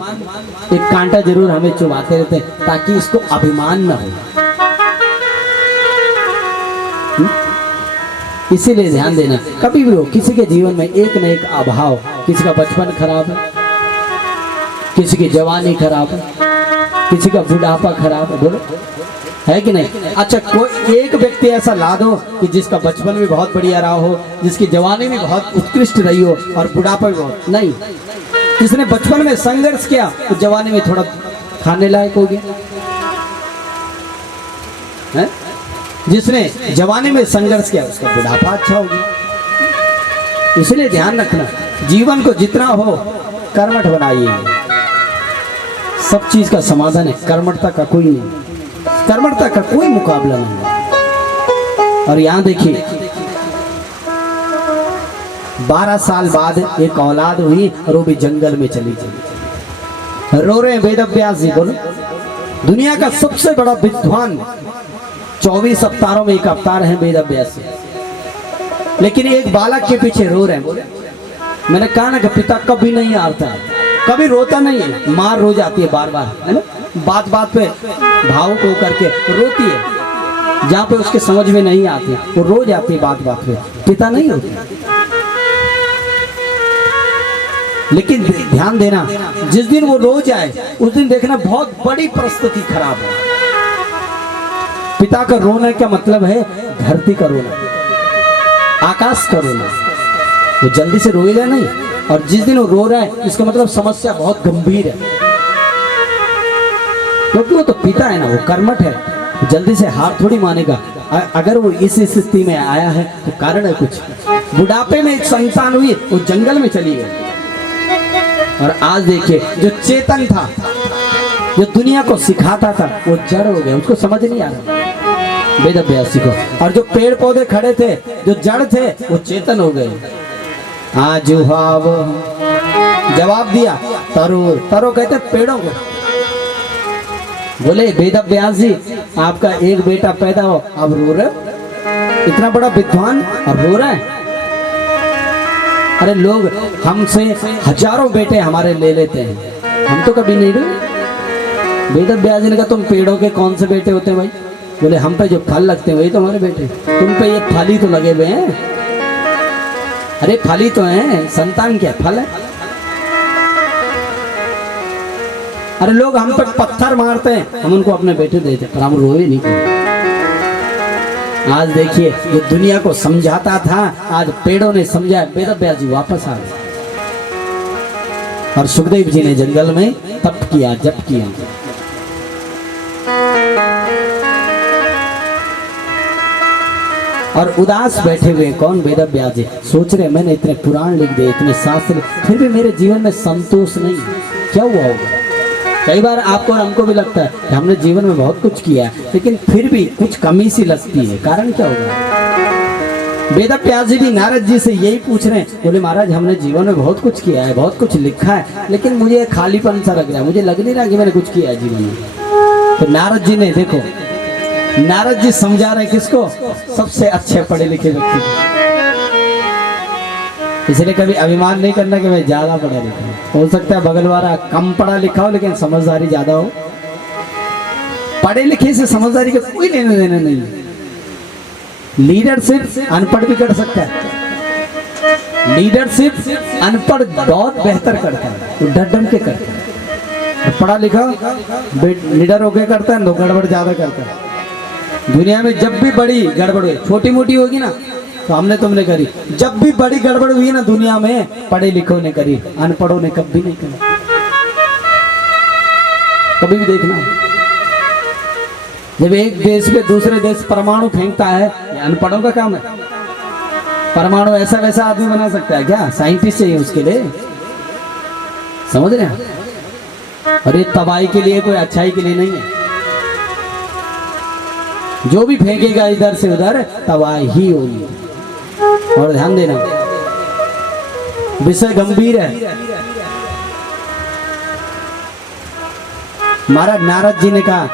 एक कांटा जरूर हमें चुभाते रहते हैं ताकि इसको अभिमान न हो। इसीलिए ध्यान देना, कभी भी हो किसी के जीवन में एक न एक अभाव, किसी का बचपन खराब है, किसी की जवानी खराब है, किसी का बुढ़ापा खराब है, बोलो है कि नहीं? अच्छा, कोई एक व्यक्ति ऐसा ला दो कि जिसका बचपन भी बहुत बढ़िया रहा हो, जिसकी जवानी भी बहुत उत्कृष्ट रही हो और बुढ़ापा भी बहुत नहीं। जिसने बचपन में संघर्ष किया तो जवानी में थोड़ा खाने लायक हो गया है? जिसने जवानी में संघर्ष किया उसका बुढ़ापा अच्छा हो गया। इसलिए ध्यान रखना, जीवन को जितना हो कर्मठ बनाइए। सब चीज का समाधान है, कर्मठता का कोई नहीं, कर्मठता का कोई मुकाबला नहीं। और यहां देखिए 12 साल बाद एक औलाद हुई और वो भी जंगल में चली गई। रो रहे वेद व्यास जी। बोलो, दुनिया का सबसे बड़ा विद्वान 24 अवतारों में एक अवतार है वेद व्यास जी, लेकिन एक बालक के पीछे रो रहे हैं। बोले, मैंने कहा ना कि पिता कभी नहीं हारता, कभी रोता नहीं है, मार रो जाती है बार बार, है ना, बात बात पे भाव को करके रोती है, जहाँ पे उसके समझ में नहीं आती वो रो जाती है बात बात पे। पिता नहीं होते। लेकिन ध्यान देना, जिस दिन वो रो जाए उस दिन देखना बहुत बड़ी परिस्थिति खराब है। पिता का रोना क्या मतलब है? धरती का रोना, आकाश का रोना। वो जल्दी से रोएगा नहीं, और जिस दिन वो रो रहा है इसका मतलब समस्या बहुत गंभीर है, क्योंकि वो तो पिता है ना, वो कर्मठ है, जल्दी से हार थोड़ी मानेगा। अगर वो इस स्थिति में आया है तो कारण है कुछ। बुढ़ापे में एक संतान हुई, वो जंगल में चली गई, और आज देखिए जो चेतन था, जो दुनिया को सिखाता था, वो जड़ हो गया, उसको समझ नहीं आ रहा वेद अभ्यासी को। और जो पेड़ पौधे खड़े थे, जो जड़ थे, वो चेतन हो गए। आज वो जवाब दिया तरो, तरो कहते पेड़ों को। बोले वेद अभ्यासी, आपका एक बेटा पैदा हो, अब रो रहे, इतना बड़ा विद्वान अब रो रहे हैं। अरे लोग हमसे हजारों बेटे हमारे ले लेते हैं, हम तो कभी नहीं रोए। वेद अभ्यासी ने कहा तुम पेड़ों के कौन से बेटे होते हैं भाई? बोले हम पे जो फल लगते हैं वही तो हमारे बेटे, तुम पे ये फल ही तो लगे हुए हैं। अरे फल ही तो है, संतान क्या फल है? अरे लोग हम पे पत्थर मारते हैं, हम उनको अपने बेटे देते, पर हम रोए नहीं कभी। आज देखिए जो दुनिया को समझाता था, आज पेड़ों ने समझा। वेद अभ्यासी वापस आ गए, और सुखदेव जी ने जंगल में तप किया, जप किया। और उदास बैठे हुए कौन? वेद अभ्यासी सोच रहे मैंने इतने पुराण लिख दिए, इतने शास्त्र, फिर भी मेरे जीवन में संतोष नहीं, क्या हुआ होगा? कई बार आपको और हमको भी लगता है कि हमने जीवन में बहुत कुछ किया है, लेकिन फिर भी कुछ कमी सी लगती है, कारण क्या होगा? वेद अभ्यासी भी नारद जी से यही पूछ रहे हैं, बोले महाराज हमने जीवन में बहुत कुछ किया है, बहुत कुछ लिखा है, लेकिन मुझे खालीपन सा लग रहा है, मुझे लग नहीं रहा कि मैंने कुछ किया है जीवन में। तो नारद जी ने देखो, नारद जी समझा रहे किसको? सबसे अच्छे पढ़े लिखे व्यक्ति को। इसलिए कभी अभिमान नहीं करना कि मैं ज्यादा पढ़ा लिखा हूं। हो सकता है बगल वाला कम पढ़ा लिखा हो लेकिन समझदारी ज्यादा हो। पढ़े लिखे से समझदारी का कोई लेना देना नहीं। लीडरशिप अनपढ़ भी कर सकता है, लीडरशिप अनपढ़ बहुत बेहतर करता है, तो डर डर के करता है। पढ़ा लिखा लीडर होके करता है तो गड़बड़ ज्यादा करता है। दुनिया में जब भी बड़ी गड़बड़ हुई, छोटी मोटी होगी ना तो हमने तुमने करी, जब भी बड़ी गड़बड़ हुई ना दुनिया में, पढ़े लिखों ने करी, अनपढ़ों ने कभी नहीं करी। कभी भी देखना, जब एक देश पे दूसरे देश परमाणु फेंकता है, ये अनपढ़ों का काम है। परमाणु ऐसा वैसा आदमी बना सकता है क्या? साइंटिस्ट चाहिए उसके लिए, समझ रहे हैं? और ये तबाही के लिए, कोई अच्छाई के लिए नहीं है। जो भी फेंकेगा इधर से उधर तबाही ही होगी। और ध्यान देना, विषय गंभीर है। महाराज नारद जी ने कहा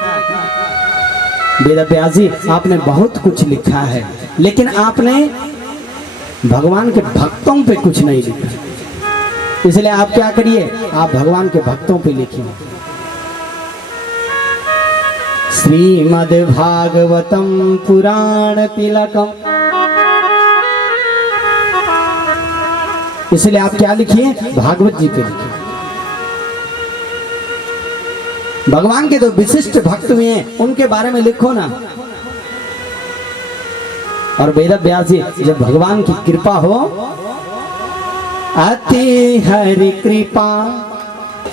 वेद अभ्यासी आपने बहुत कुछ लिखा है, लेकिन आपने भगवान के भक्तों पे कुछ नहीं लिखा, इसलिए आप क्या करिए, आप भगवान के भक्तों पे लिखिए। श्रीमद् भागवतम पुराण तिलकम, इसलिए आप क्या लिखिए? भागवत जी पे लिखिए। भगवान के जो विशिष्ट भक्त हुए हैं उनके बारे में लिखो ना। और वेद अभ्यासी जब भगवान की कृपा हो, अति हरि कृपा,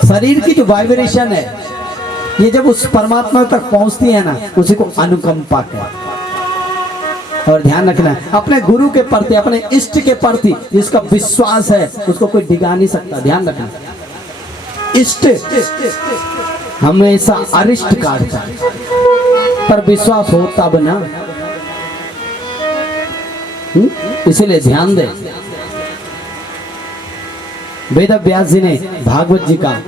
शरीर की जो वाइब्रेशन है ये जब उस परमात्मा तक पहुंचती है ना, उसी को अनुकंपा कहते। और ध्यान रखना, अपने गुरु के प्रति, अपने इष्ट के प्रति जिसका विश्वास है उसको कोई डिगा नहीं सकता। ध्यान रखना, इष्ट हमेशा अरिष्ट काटता है, पर विश्वास हो तब ना। इसीलिए ध्यान दे। वेद व्यास जी ने भागवत जी का,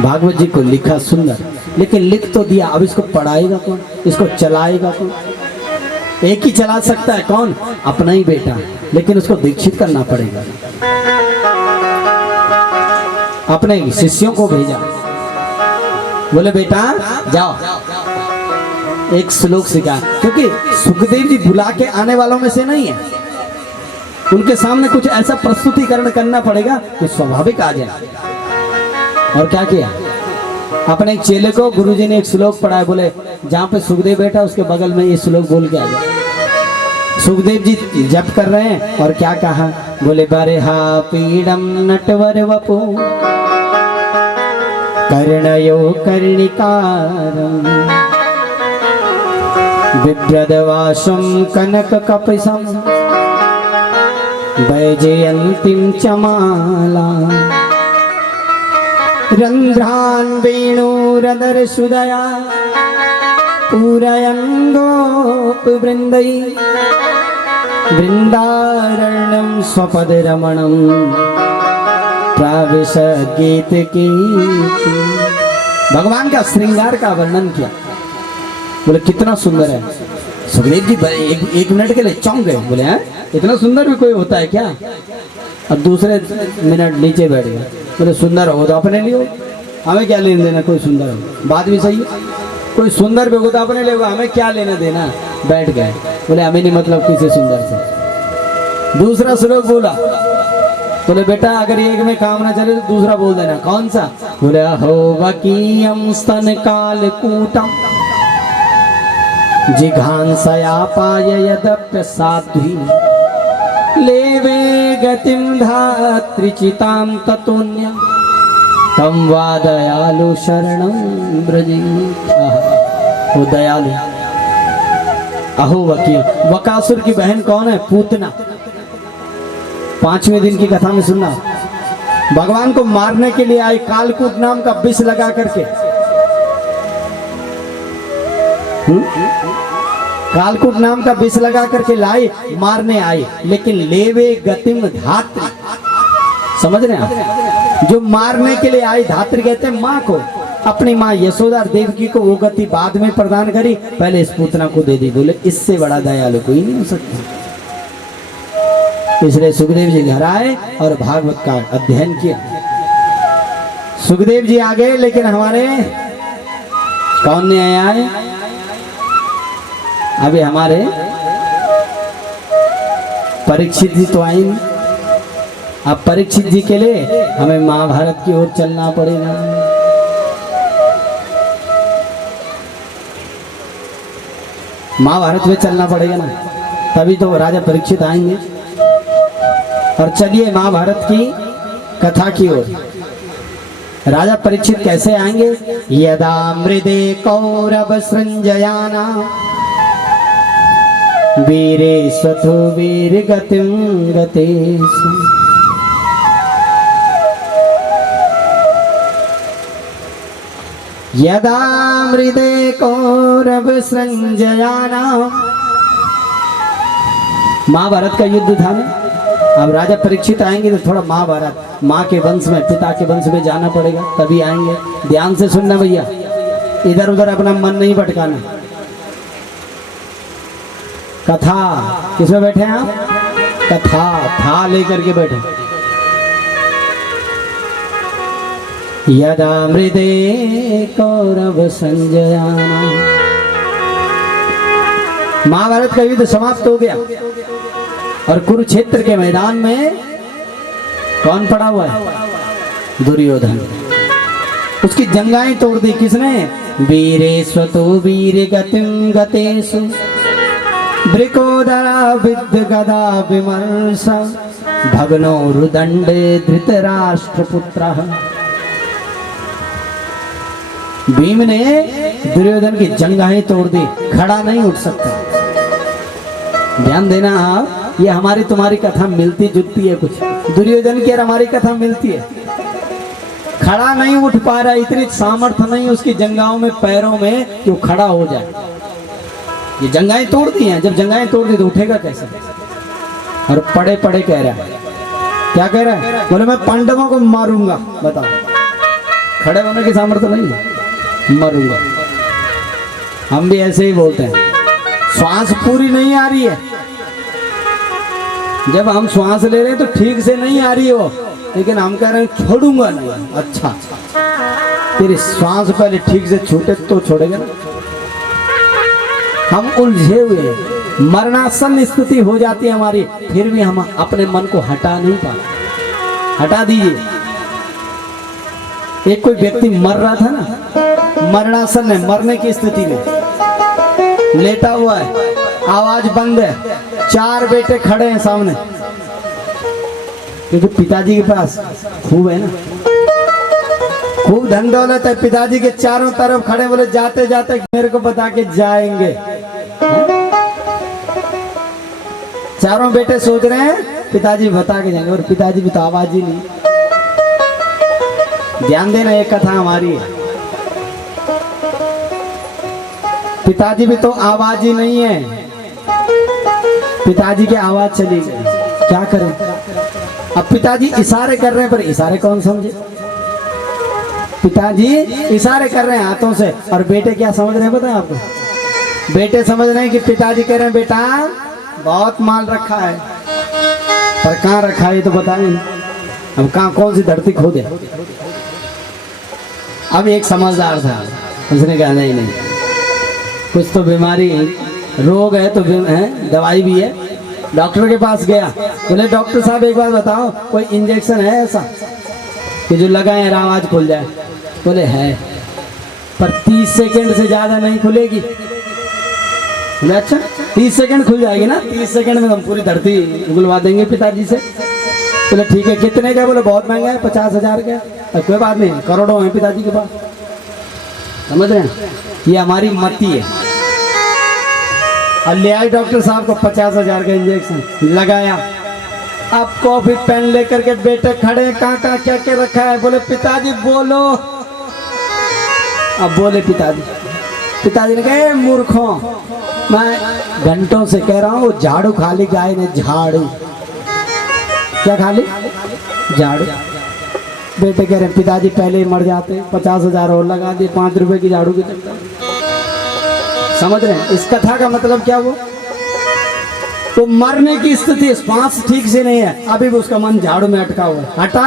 भागवत जी को लिखा सुंदर, लेकिन लिख तो दिया, अब इसको पढ़ाएगा कौन? इसको चलाएगा कौन? एक ही चला सकता है, कौन? अपना ही बेटा, लेकिन उसको दीक्षित करना पड़ेगा। अपने शिष्यों को भेजा, बोले बेटा जाओ एक श्लोक सिखा, क्योंकि सुखदेव जी बुला के आने वालों में से नहीं है, उनके सामने कुछ ऐसा प्रस्तुतिकरण करना पड़ेगा कि स्वाभाविक आ जाए। और क्या किया, अपने एक चेले को गुरुजी ने एक श्लोक पढ़ाया, बोले जहाँ पे सुखदेव बैठा उसके बगल में ये श्लोक बोल के आ जाए। सुखदेव जी जप कर रहे हैं और क्या कहा, बोले बरेहा पीड़म नटवर वपु कर्णयो कर्णिकारं बिभ्रदवासं कनक कपिशं वैजयन्तीं च माला रंध्रान् वेणुरदर सुदया पूरयन् गोपवृन्दै वृन्दारण्यं स्वपदरमणं प्राविश गीत की। भगवान का श्रृंगार का वर्णन किया, बोले कितना सुंदर है। सुखदेव जी एक मिनट के लिए चौंक गए, बोले हैं इतना सुंदर भी कोई होता है क्या। अब दूसरे मिनट नीचे बैठ गए, बोले सुंदर हो तो अपने लिए हो, हमें क्या लेना देना, कोई सुंदर हो, बात भी सही है, कोई सुंदर भी हो तो अपने लिए, हमें क्या लेना देना। बैठ गए, बोले हमें नहीं मतलब किसी सुंदर से। दूसरा श्लोक बोला, बोले बेटा अगर एक में काम ना चले तो दूसरा बोल देना। कौन सा, बोले अहो वकीयम स्तन काल कूटम जिघांसया पाययदप्य साध्वी लेवे गतिम धात्रिचितां ततोन्यं तम वा दयालु शरणं ब्रजे। वो दयालु, अहो वकीय, वकासुर की बहन कौन है, पूतना। 5वें दिन की कथा में सुनना, भगवान को मारने के लिए आई, कालकूट नाम का विष लगा करके, कालकूट नाम का विष लगा करके लाई, मारने आई, लेकिन लेवे गतिम धात्री, समझ रहे हैं, जो मारने के लिए आई, धात्री कहते हैं माँ को, अपनी माँ यशोदा देवकी को वो गति बाद में प्रदान करी, पहले इस पूतना को दे दी। बोले इससे बड़ा दयालु कोई नहीं हो सकता। इसलिए सुखदेव जी घर आए और भागवत का अध्ययन किया। सुखदेव जी आ गए, लेकिन हमारे कौन नहीं आए, अभी हमारे परीक्षित जी तो आए नहीं। अब परीक्षित जी के लिए हमें महाभारत की ओर चलना पड़ेगा। महाभारत में चलना पड़ेगा ना, तभी तो राजा परीक्षित आएंगे। और चलिए महाभारत की कथा की ओर। राजा परीक्षित कैसे आएंगे, यदा मृदे कौरव सृंजयाना वीरे स्वथु वीर गतिम गतेषु यदा मृदे कौरव सृंजयाना। महाभारत का युद्ध था ना, अब राजा परीक्षित आएंगे तो थोड़ा महाभारत, माँ के वंश में, पिता के वंश में जाना पड़ेगा, तभी आएंगे। ध्यान से सुनना भैया, इधर उधर अपना मन नहीं भटकाना। कथा किसमें बैठे हैं आप, कथा था लेकर के बैठे। यदा मृदे कौरव संजयाना। महाभारत का युद्ध समाप्त हो गया और कुरुक्षेत्र के मैदान में कौन पड़ा हुआ है, दुर्योधन। उसकी जंगाएं तोड़ दी किसने, वीरे स्वतो वीर गतिम गतेषु ब्रिकोदरा विद्ध गदा विमर्श भगनो रुदंडे धृतराष्ट्रपुत्रः। भीम ने दुर्योधन की जंगाएं तोड़ दी, खड़ा नहीं उठ सकता। ध्यान देना आप, ये हमारी तुम्हारी कथा मिलती जुलती है कुछ, दुर्योधन की और हमारी कथा मिलती है। खड़ा नहीं उठ पा रहा, इतनी सामर्थ्य नहीं उसकी जंगाओं में, पैरों में कि वो खड़ा हो जाए। ये जंगाएं तोड़ दी हैं, जब जंगाएं तोड़ दी तो उठेगा कैसे। और पड़े पड़े कह रहा है, क्या कह रहा है, बोले मैं पांडवों को मारूंगा। बताओ, खड़े होने की सामर्थ्य नहीं है, मरूंगा। हम भी ऐसे ही बोलते हैं, श्वास पूरी नहीं आ रही है, जब हम श्वास ले रहे हैं तो ठीक से नहीं आ रही हो, लेकिन हम कह रहे हैं छोड़ूंगा नहीं। अच्छा, तेरी श्वास पहले ठीक से छूटे तो छोड़ेगा ना। हम उलझे हुए, मरणासन स्थिति हो जाती है हमारी, फिर भी हम अपने मन को हटा नहीं पाते। हटा दीजिए। एक कोई व्यक्ति मर रहा था ना, मरणासन में, मरने की स्थिति में लेटा हुआ है, आवाज बंद है, 4 बेटे खड़े हैं सामने, क्योंकि पिताजी के पास खूब है ना, खूब धन दौलत है। पिताजी के चारों तरफ खड़े, बोले जाते जाते मेरे को बता के जाएंगे। चारों बेटे सोच रहे हैं पिताजी बता के जाएंगे, और पिताजी भी तो आवाज ही नहीं। ध्यान देना, एक कथा हमारी है, पिताजी भी तो आवाज ही नहीं है। पिताजी की आवाज चली गई, क्या करें? अब पिताजी इशारे कर रहे हैं, पर इशारे कौन समझे? पिताजी इशारे कर रहे हैं हाथों से, और बेटे क्या समझ रहे हैं पता है आपको? बेटे समझ रहे हैं कि पिताजी कह रहे हैं बेटा बहुत माल रखा है, पर कहाँ रखा है ये तो बताएं। अब कहाँ, कौन सी धरती खोदे? अब एक समझदार था, उसने कहा नहीं नहीं, कुछ तो बीमारी, रोग है तो है, दवाई भी है। डॉक्टर के पास गया, बोले डॉक्टर साहब एक बार बताओ, कोई इंजेक्शन है ऐसा कि जो लगाए और आवाज खुल जाए? बोले है, पर 30 सेकंड से ज्यादा नहीं खुलेगी। बोले अच्छा, 30 सेकंड खुल जाएगी ना, 30 सेकंड में हम पूरी धरती गुलवा देंगे पिताजी से। बोले ठीक है, कितने का? बोले बहुत महंगा है, 50,000 का। कोई बात नहीं, करोड़ों है पिताजी के पास। समझ रहे हैं? ये हमारी मति है। और ले आए डॉक्टर साहब को 50,000 का इंजेक्शन लगाया। अब कॉफी पेन लेकर के बेटे खड़े, कहाँ कहाँ क्या क्या रखा है? बोले पिताजी बोलो। अब बोले पिताजी, पिताजी ने कहा मूर्खों, मैं घंटों से कह रहा हूँ झाड़ू खा ली गाय ने, झाड़ू। क्या खा ली? झाड़ू। बेटे कह रहे पिताजी पहले ही मर जाते, 50,000 और लगा दिए 5 रुपए की झाड़ू के चक्कर। समझ रहे हैं इस कथा का मतलब क्या? वो तो मरने की स्थिति, श्वास ठीक से नहीं है, अभी भी उसका मन झाड़ू में अटका हुआ है। हटा।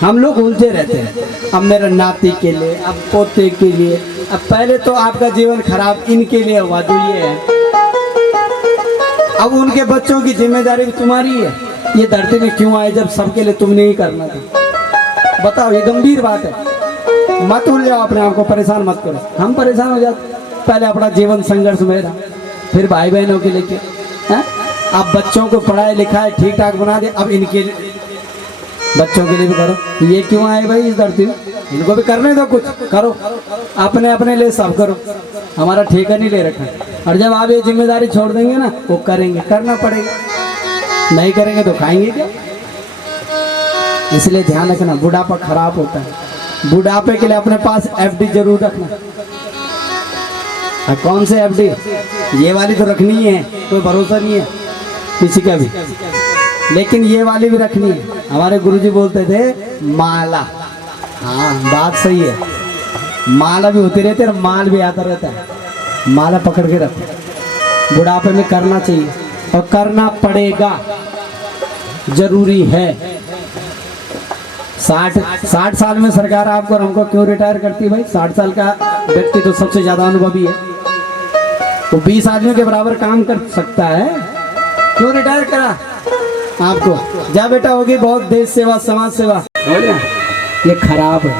हम लोग उलझे रहते हैं, अब मेरे नाती के लिए, अब पोते के लिए। अब पहले तो आपका जीवन खराब इनके लिए हुआ जो ये है, अब उनके बच्चों की जिम्मेदारी भी तुम्हारी है। ये धरती में क्यों आए जब सबके लिए तुमने ही करना था? बताओ, ये गंभीर बात है। मत उलझाओ अपने आप को, परेशान मत करो। हम परेशान हो जाते, पहले अपना जीवन संघर्ष में रहा, फिर भाई बहनों के लेके, अब बच्चों को पढ़ाई लिखाई ठीक ठाक बना दे, अब इनके बच्चों के लिए भी करो। ये क्यों आए भाई इस धरती में? इनको भी करने दो, कुछ करो, अपने अपने लिए सब करो, हमारा ठेका नहीं ले रखा। और जब आप ये जिम्मेदारी छोड़ देंगे ना, वो करेंगे, करना पड़ेगा, नहीं करेंगे तो खाएंगे क्या? इसलिए ध्यान रखना, बुढ़ापा खराब होता है। बुढ़ापे के लिए अपने पास एफडी जरूर रखना। कौन से एफडी? ये वाली तो रखनी है, कोई भरोसा नहीं है किसी का भी, लेकिन ये वाली भी रखनी है। हमारे गुरुजी बोलते थे माला। हाँ, बात सही है, माला भी होती रहती है और माल भी आता रहता है। माला पकड़ के रखो, बुढ़ापे में करना चाहिए और करना पड़ेगा, जरूरी है। 60 साल में सरकार आपको और हमको क्यों रिटायर करती है भाई? 60 साल का व्यक्ति तो सबसे ज्यादा अनुभवी है, तो 20 आदमियों के बराबर काम कर सकता है, क्यों रिटायर करा आपको? जा बेटा, होगी बहुत देश सेवा, समाज सेवा। ये खराब है।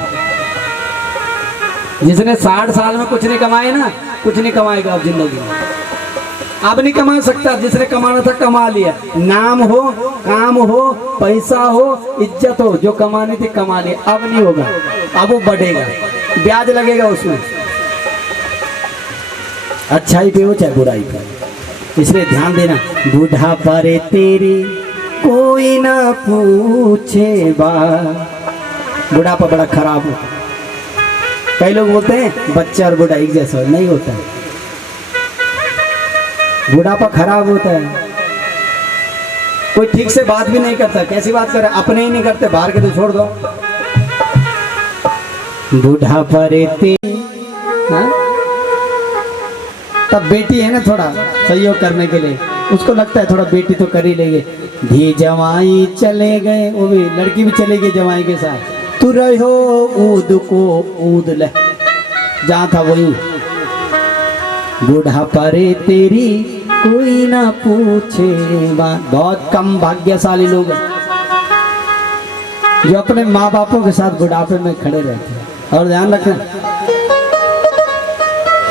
जिसने 60 साल में कुछ नहीं कमाए ना, कुछ नहीं कमाएगा अब जिंदगी में। अब नहीं कमा सकता, जिसने कमाना था कमा लिया। नाम हो, काम हो, पैसा हो, इज्जत हो, जो कमानी थी कमा लिया, अब नहीं होगा, अब वो बढ़ेगा, ब्याज लगेगा उसमें, अच्छाई पे हो चाहे बुराई पे। इसलिए ध्यान देना, बूढ़ा पर तेरी कोई ना पूछे बा। बुढ़ापा बड़ा खराब हो। कई लोग बोलते हैं बच्चा और बुढ़ा एक जैसा, नहीं होता है। बुढ़ापा खराब होता है। कोई ठीक से बात भी नहीं करता, कैसी बात करे, अपने ही नहीं करते, बाहर के तो छोड़ दो। बुढ़ापा रे तेरी, तब बेटी है ना थोड़ा सहयोग करने के लिए, उसको लगता है थोड़ा बेटी तो कर ही लेंगे। धी जवाई चले गए, वो भी लड़की भी चले गई जवाई के साथ। तू रहो ऊद को ऊद ले, जहाँ था वही। बूढ़ा परे तेरी कोई ना पूछे बात। बहुत कम भाग्यशाली लोग हैं जो अपने माँ बापों के साथ बुढ़ापे में खड़े रहते हैं। और ध्यान रखना,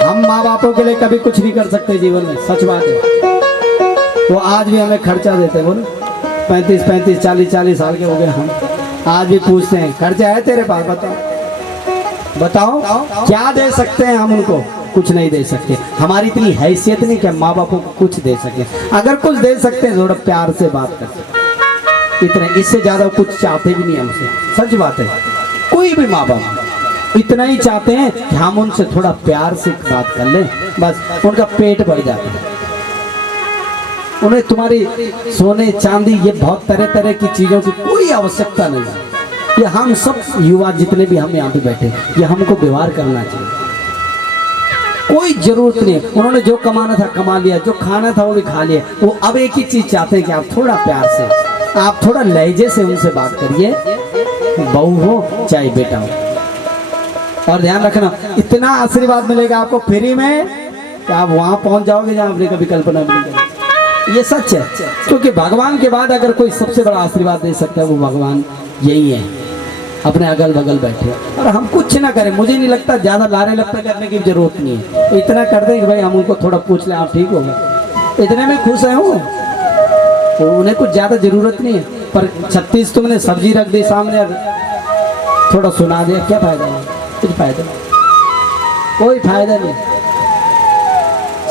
हम माँ बापों के लिए कभी कुछ नहीं कर सकते जीवन में, सच बात है। वो आज भी हमें खर्चा देते हैं, बोलो 35 40 साल के हो गए हम, आज भी पूछते हैं खर्चा है तेरे पास, बताओ क्या दे सकते हैं हम उनको? कुछ नहीं दे सकते। हमारी इतनी हैसियत नहीं कि हम माँ बापों को कुछ दे सके। अगर कुछ दे सकते हैं थोड़ा प्यार से बात कर सकते, इतने, इससे ज्यादा कुछ चाहते भी नहीं हमसे, सच बात है। कोई भी माँ बाप इतना ही चाहते हैं कि हम उनसे थोड़ा प्यार से बात कर लें, बस उनका पेट भर जाता है। उन्हें तुम्हारी सोने चांदी ये बहुत तरह तरह की चीजों की कोई आवश्यकता नहीं है। ये हम सब युवा जितने भी हम यहाँ पे बैठे, ये हमको व्यवहार करना चाहिए, कोई जरूरत नहीं। उन्होंने जो कमाना था कमा लिया, जो खाना था वो भी खा लिया। वो अब एक ही चीज चाहते हैं कि आप थोड़ा प्यार से, आप थोड़ा लहजे से उनसे बात करिए, बहू हो चाहे बेटा हो। और ध्यान रखना, इतना आशीर्वाद मिलेगा आपको फ्री में कि आप वहां पहुंच जाओगे जहां आपने कभी कल्पना भी नहीं की। ये सच है, क्योंकि भगवान के बाद अगर कोई सबसे बड़ा आशीर्वाद दे सकता है वो भगवान यही है, अपने अगल बगल बैठे। और हम कुछ ना करें, मुझे नहीं लगता ज्यादा लारे लपटे करने की जरूरत नहीं है। इतना कर दें कि भाई हम उनको थोड़ा पूछ लें, आप ठीक हो गए, इतने में खुश है वो, तो उन्हें कुछ ज्यादा जरूरत नहीं है। पर 36 तुमने सब्जी रख दी सामने, थोड़ा सुना दिया, क्या फायदा है? कुछ फायदा नहीं, कोई फायदा नहीं।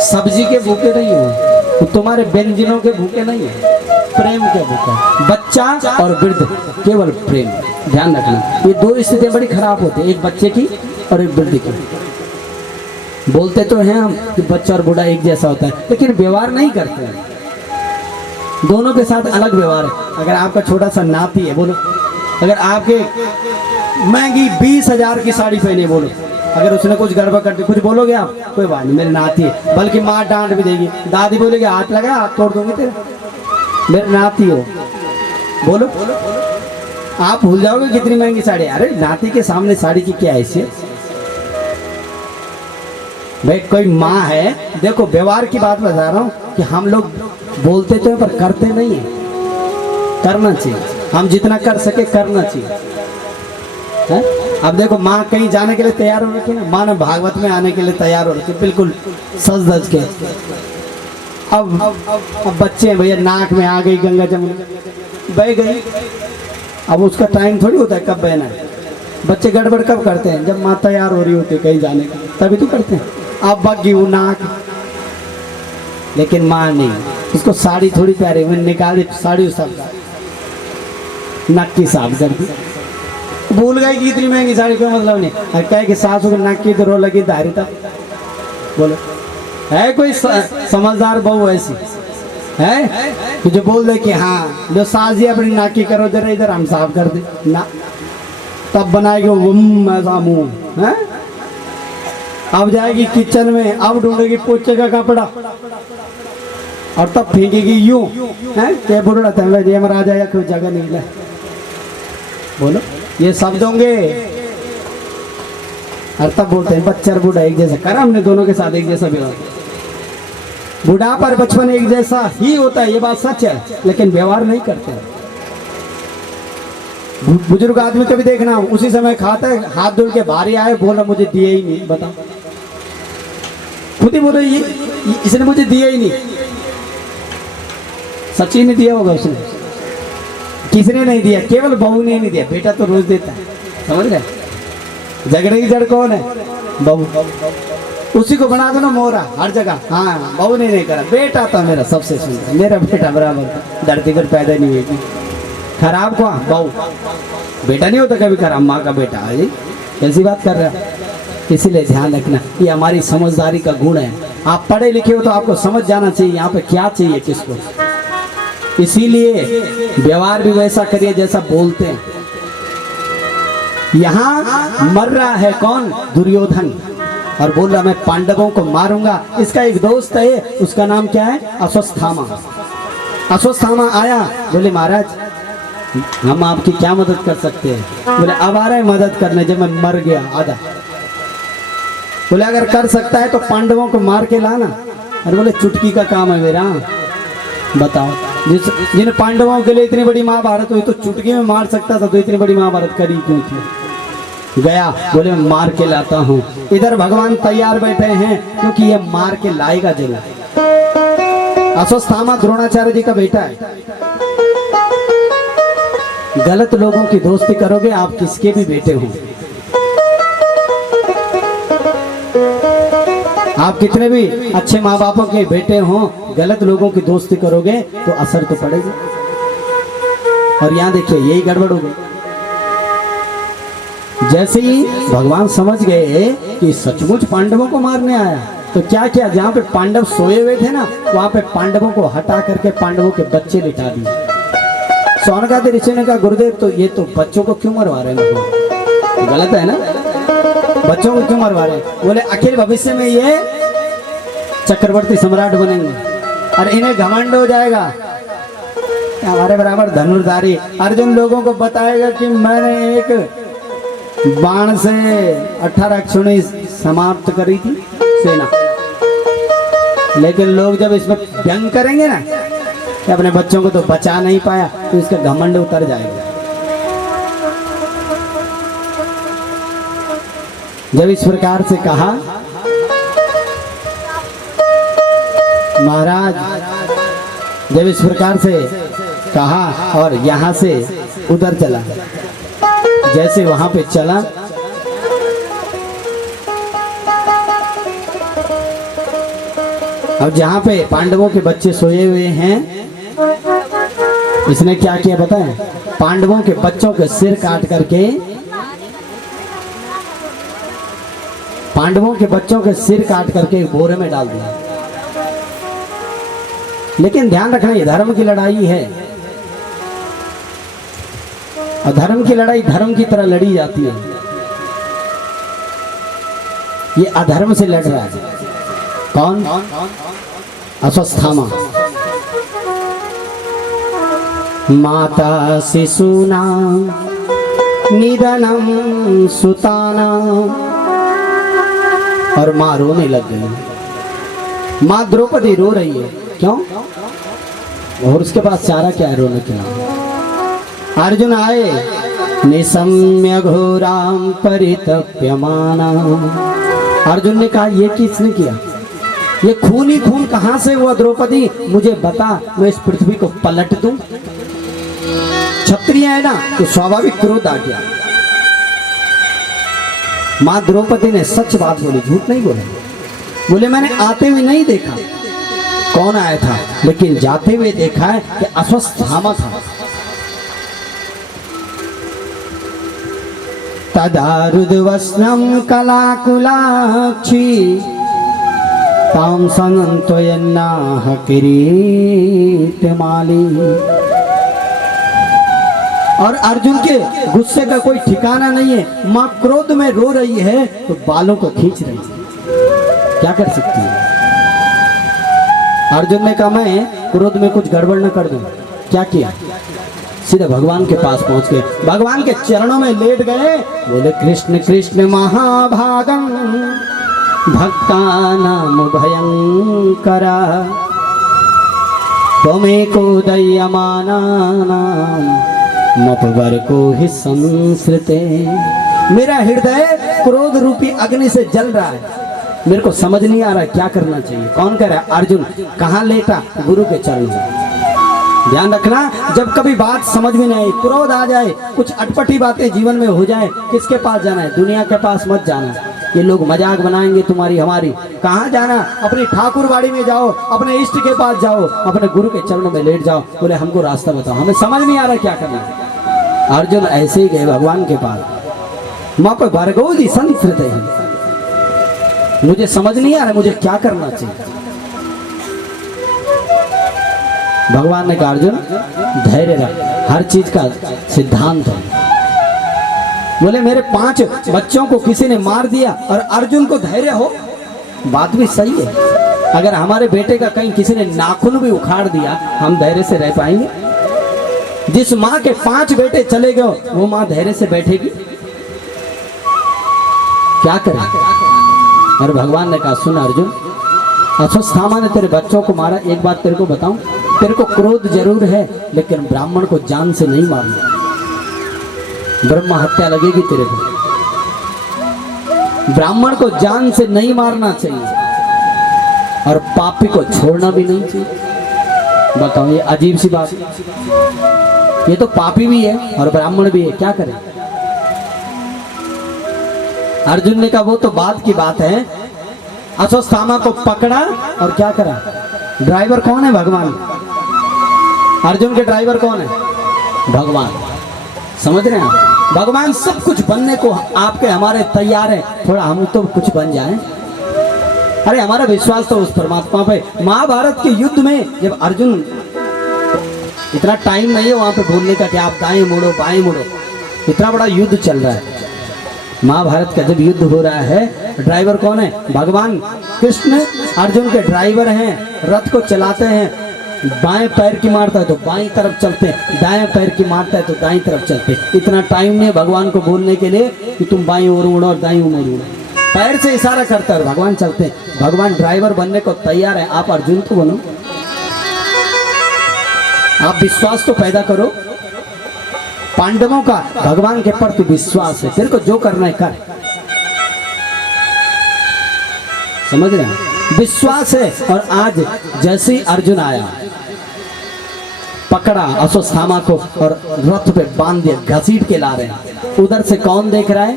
सब्जी के भूखे नहीं हो, तुम्हारे व्यंजनों के भूखे नहीं है, प्रेम के भूखे। बच्चा और वृद्ध केवल प्रेम। ध्यान रखना, ये दो स्थितियां बड़ी खराब होती है, एक बच्चे की और एक वृद्ध की। बोलते तो हैं हम कि बच्चा और बूढ़ा एक जैसा होता है, लेकिन व्यवहार नहीं करते हैं, दोनों के साथ अलग व्यवहार है। अगर आपका छोटा सा नाती है, बोलो, अगर आपके महंगी 20,000 की साड़ी पहनी है, बोलो, अगर उसने कुछ गड़बड़ कर दी, कुछ बोलोगे आप? कोई बात नहीं, मेरी नाती है, बल्कि माँ डांट भी देगी, दादी बोलेगी हाथ लगा हाथ तोड़ दूंगी तेरे, मेरी नाती हो, बोलो, आप भूल जाओगे कितनी महंगी साड़ी। अरे नाती के सामने साड़ी की क्या हैसियत भाई। कोई माँ है, देखो व्यवहार की बात बता रहा हूँ कि हम लोग बोलते तो हैं पर करते नहीं है, करना चाहिए, हम जितना कर सके करना चाहिए है? अब देखो माँ कहीं जाने के लिए तैयार हो रखी है, माँ ने भागवत में आने के लिए तैयार हो रखी, बिल्कुल सज धज के। अब बच्चे भैया नाक में आ गई गंगा जमुना, बह गई, अब उसका टाइम थोड़ी होता है कब बहना है। बच्चे गड़बड़ कब करते हैं? जब माँ तैयार हो रही होती है कहीं जाने का, तभी तो करते हैं। अब बग गई वो नाक, लेकिन माँ नहीं, उसको साड़ी थोड़ी प्यारी, मैंने निकाली साड़ी, सब नक की साफ कर दी, भूल गई कि इतनी महंगी साड़ी क्यों, मतलब नहीं कहे कि सासू को नक की तो लगी धारी तक। बोलो है कोई समझदार बहू ऐसी है कि जो बोल दे कि हाँ जो सास जी अपनी नाक की करो जरा इधर हम साफ कर दे ना, तब बनाएगी वो ऐसा मुंह है। अब जाएगी किचन में, अब ढूंढेगी पोछे का कपड़ा और तब फेंकेगी यूं है क्या बुरा था ये महाराजा या कोई जगह निकला। बोलो ये शब्द होंगे और तब बोलते हैं बच्चा और बूढ़ा एक जैसा करा हमने, दोनों के साथ एक जैसा व्यवहार। बुढ़ापा और बचपन एक जैसा ही होता है, ये बात सच है, लेकिन व्यवहार नहीं करते। बुजुर्ग आदमी कभी देखना उसी समय खाता है, हाथ धुल के भारी आए, बोला मुझे दिए ही नहीं, बताओ खुद ही बोलो ये इसने मुझे दिया ही नहीं, सच्ची नहीं दिया होगा उसने, किसने नहीं दिया, केवल बहू ने नहीं दिया, बेटा तो रोज देता है। समझ गए? झगड़े की जड़ कौन है? बहू। उसी को बना दो ना मोहरा हर जगह, हाँ बहू ने नहीं करा, बेटा तो मेरा सबसे सुंदर, मेरा बेटा बराबर धरती पर पैदा नहीं हुई। खराब को बहू, बेटा नहीं होता कभी खराब, माँ का बेटा है, कैसी बात कर रहा है। इसीलिए ध्यान रखना, ये हमारी समझदारी का गुण है। आप पढ़े लिखे हो तो आपको समझ जाना चाहिए यहाँ पे क्या चाहिए किसको, इसीलिए व्यवहार भी वैसा करिए जैसा बोलते हैं। यहाँ मर रहा है कौन? दुर्योधन, और बोल रहा मैं पांडवों को मारूंगा। इसका एक दोस्त है, उसका नाम क्या है, अश्वत्थामा। अश्वत्थामा आया, बोले महाराज हम आपकी क्या मदद कर सकते हैं। बोले अब आ रहे मदद करने, जब मैं मर गया आधा। बोले अगर कर सकता है तो पांडवों को मार के लाना। अरे बोले चुटकी का काम है मेरा, बताओ जिन पांडवों के लिए इतनी बड़ी महाभारत हुई तो चुटकी में मार सकता था, तो इतनी बड़ी महाभारत करी क्यों थी। गया, बोले मैं मार के लाता हूँ। इधर भगवान तैयार बैठे हैं क्योंकि ये मार के लाएगा जरूर। अश्वत्थामा द्रोणाचार्य जी का बेटा है। गलत लोगों की दोस्ती करोगे आप किसके भी बेटे हो, आप कितने भी अच्छे माँ बापों के बेटे हो, गलत लोगों की दोस्ती करोगे तो असर तो पड़ेगा। और यहाँ देखिए यही गड़बड़ हो गई। जैसे ही भगवान समझ गए कि सचमुच पांडवों को मारने आया, तो क्या किया, जहाँ पे पांडव सोए हुए थे ना, वहां पे पांडवों को हटा करके पांडवों के बच्चे लिटा दिए। सौनकादि ऋषि ने कहा गुरुदेव तो ये तो बच्चों को क्यों मरवा रहे हैं, गलत है ना, बच्चों को क्यों मरवा रहे। बोले अखिल भविष्य में ये चक्रवर्ती सम्राट बनेंगे और इन्हें घमंड हो जाएगा, हमारे बराबर धनुर्धारी। अर्जुन लोगों को बताएगा कि मैंने एक बाण से 18 अक्षुणी समाप्त करी थी सेना। लेकिन लोग जब इसमें व्यंग करेंगे ना कि अपने बच्चों को तो बचा नहीं पाया, तो इसका घमंड उतर जाएगा। जब इस प्रकार से कहा महाराज, जब इस प्रकार से कहा और यहां से उधर चला, जैसे वहां पे चला अब जहां पे पांडवों के बच्चे सोए हुए हैं, इसने क्या किया पता है, पांडवों के बच्चों के सिर काट करके, पांडवों के बच्चों के सिर काट करके एक बोरे में डाल दिया। लेकिन ध्यान रखना ये धर्म की लड़ाई है, और धर्म की लड़ाई धर्म की तरह लड़ी जाती है। ये अधर्म से लड़ रहा है। कौन? अश्वत्थामा। माता शिशुना निधनम सुताना, और मां रोने लग गई। मां द्रौपदी रो रही है, क्यों? और उसके पास चारा क्या है रोने के लिए। अर्जुन आए, निशम्य घोराम परितप्यमाना। अर्जुन ने कहा ये किसने किया, ये खून ही खून कहां से हुआ द्रौपदी, मुझे बता, मैं इस पृथ्वी को पलट दूं। क्षत्रिय है ना, तो स्वाभाविक क्रोध आ गया। मां द्रौपदी ने सच बात बोली, झूठ नहीं बोला। बोले मैंने आते हुए नहीं देखा कौन आया था, लेकिन जाते हुए देखा है कि अश्वत्थामा था। तदारुद्वस्त्रं कलाकुलाक्षी तां संतोयन्नाह किरीटमाली। और अर्जुन के गुस्से का कोई ठिकाना नहीं है। मां क्रोध में रो रही है तो बालों को खींच रही है, क्या कर सकती है। अर्जुन ने कहा मैं क्रोध में कुछ गड़बड़ न कर दूं। क्या किया, सीधे भगवान के पास पहुंच गए, भगवान के चरणों में लेट गए। बोले कृष्ण कृष्ण महाभागं भक्तानां भयंकरा त्वमेको दयमानानां मपवर्को हि संसृते। मेरा हृदय क्रोध रूपी अग्नि से जल रहा है, मेरे को समझ नहीं आ रहा क्या करना चाहिए। कौन कह रहा है? अर्जुन। कहाँ लेटा? गुरु के चरणों में। ध्यान रखना, जब कभी बात समझ में नहीं आई, क्रोध आ जाए, कुछ अटपटी बातें जीवन में हो जाए, किसके पास जाना है? दुनिया के पास मत जाना। ये लोग मजाक बनाएंगे तुम्हारी हमारी। कहाँ जाना? अपनी ठाकुरबाड़ी में जाओ, अपने इष्ट के पास जाओ, अपने गुरु के चरणों में लेट जाओ। बोले हमको रास्ता बताओ, हमें समझ नहीं आ रहा क्या करना है। अर्जुन ऐसे ही गए भगवान के पास। वहां पर भर्गोदि संस्कृत है, मुझे समझ नहीं आ रहा मुझे क्या करना चाहिए। भगवान ने कहा अर्जुन धैर्य रख, हर चीज का सिद्धांत है। बोले मेरे 5 बच्चों को किसी ने मार दिया और अर्जुन को धैर्य हो। बात भी सही है। अगर हमारे बेटे का कहीं किसी ने नाखून भी उखाड़ दिया, हम धैर्य से रह पाएंगे? जिस माँ के 5 बेटे चले गए, वो माँ धैर्य से बैठेगी? क्या करें? और भगवान ने कहा, सुन अर्जुन, अश्वत्थामा ने तेरे बच्चों को मारा, एक बात तेरे को बताऊं, तेरे को क्रोध जरूर है, लेकिन ब्राह्मण को जान से नहीं मारना। ब्रह्म हत्या लगेगी तेरे को। ब्राह्मण को जान से नहीं मारना चाहिए और पापी को छोड़ना भी नहीं चाहिए। बताओ, ये अजीब सी बात। ये तो पापी भी है और ब्राह्मण भी है, क्या करें? अर्जुन ने कहा, वो तो बात की बात है। अश्वत्थामा को पकड़ा और क्या करा? ड्राइवर कौन है? भगवान। अर्जुन के ड्राइवर कौन है? भगवान। समझ रहे हैं आप? भगवान सब कुछ बनने को आपके हमारे तैयार है, थोड़ा हम तो कुछ बन जाएं। अरे हमारा विश्वास तो उस परमात्मा पे। महाभारत के युद्ध में जब अर्जुन, इतना टाइम नहीं है वहां पे बोलने का कि आप दाएं मुड़ो बाएं मुड़ो, इतना बड़ा युद्ध चल रहा है। महाभारत का जब युद्ध हो रहा है, ड्राइवर कौन है? भगवान कृष्ण अर्जुन के ड्राइवर हैं। रथ को चलाते हैं, बाएं पैर की मारता है तो बाईं तरफ चलते हैं, दाएं पैर की मारता है तो दाईं तरफ चलते हैं। इतना टाइम नहीं भगवान को बोलने के लिए कि तुम बाईं ओर मुड़ो और दाईं ओर मुड़ो। पैर से इशारा करता है और भगवान चलते हैं। भगवान ड्राइवर बनने को तैयार है। आप अर्जुन तो बनो, आप विश्वास तो पैदा करो। पांडवों का भगवान के प्रति विश्वास है, तेरे को जो करना है कर। समझ रहे हैं? विश्वास है। और आज जैसे ही अर्जुन आया, पकड़ा अश्वत्थामा को और रथ पे बांध दिया, घसीट के ला रहे हैं। उधर से कौन देख रहा है?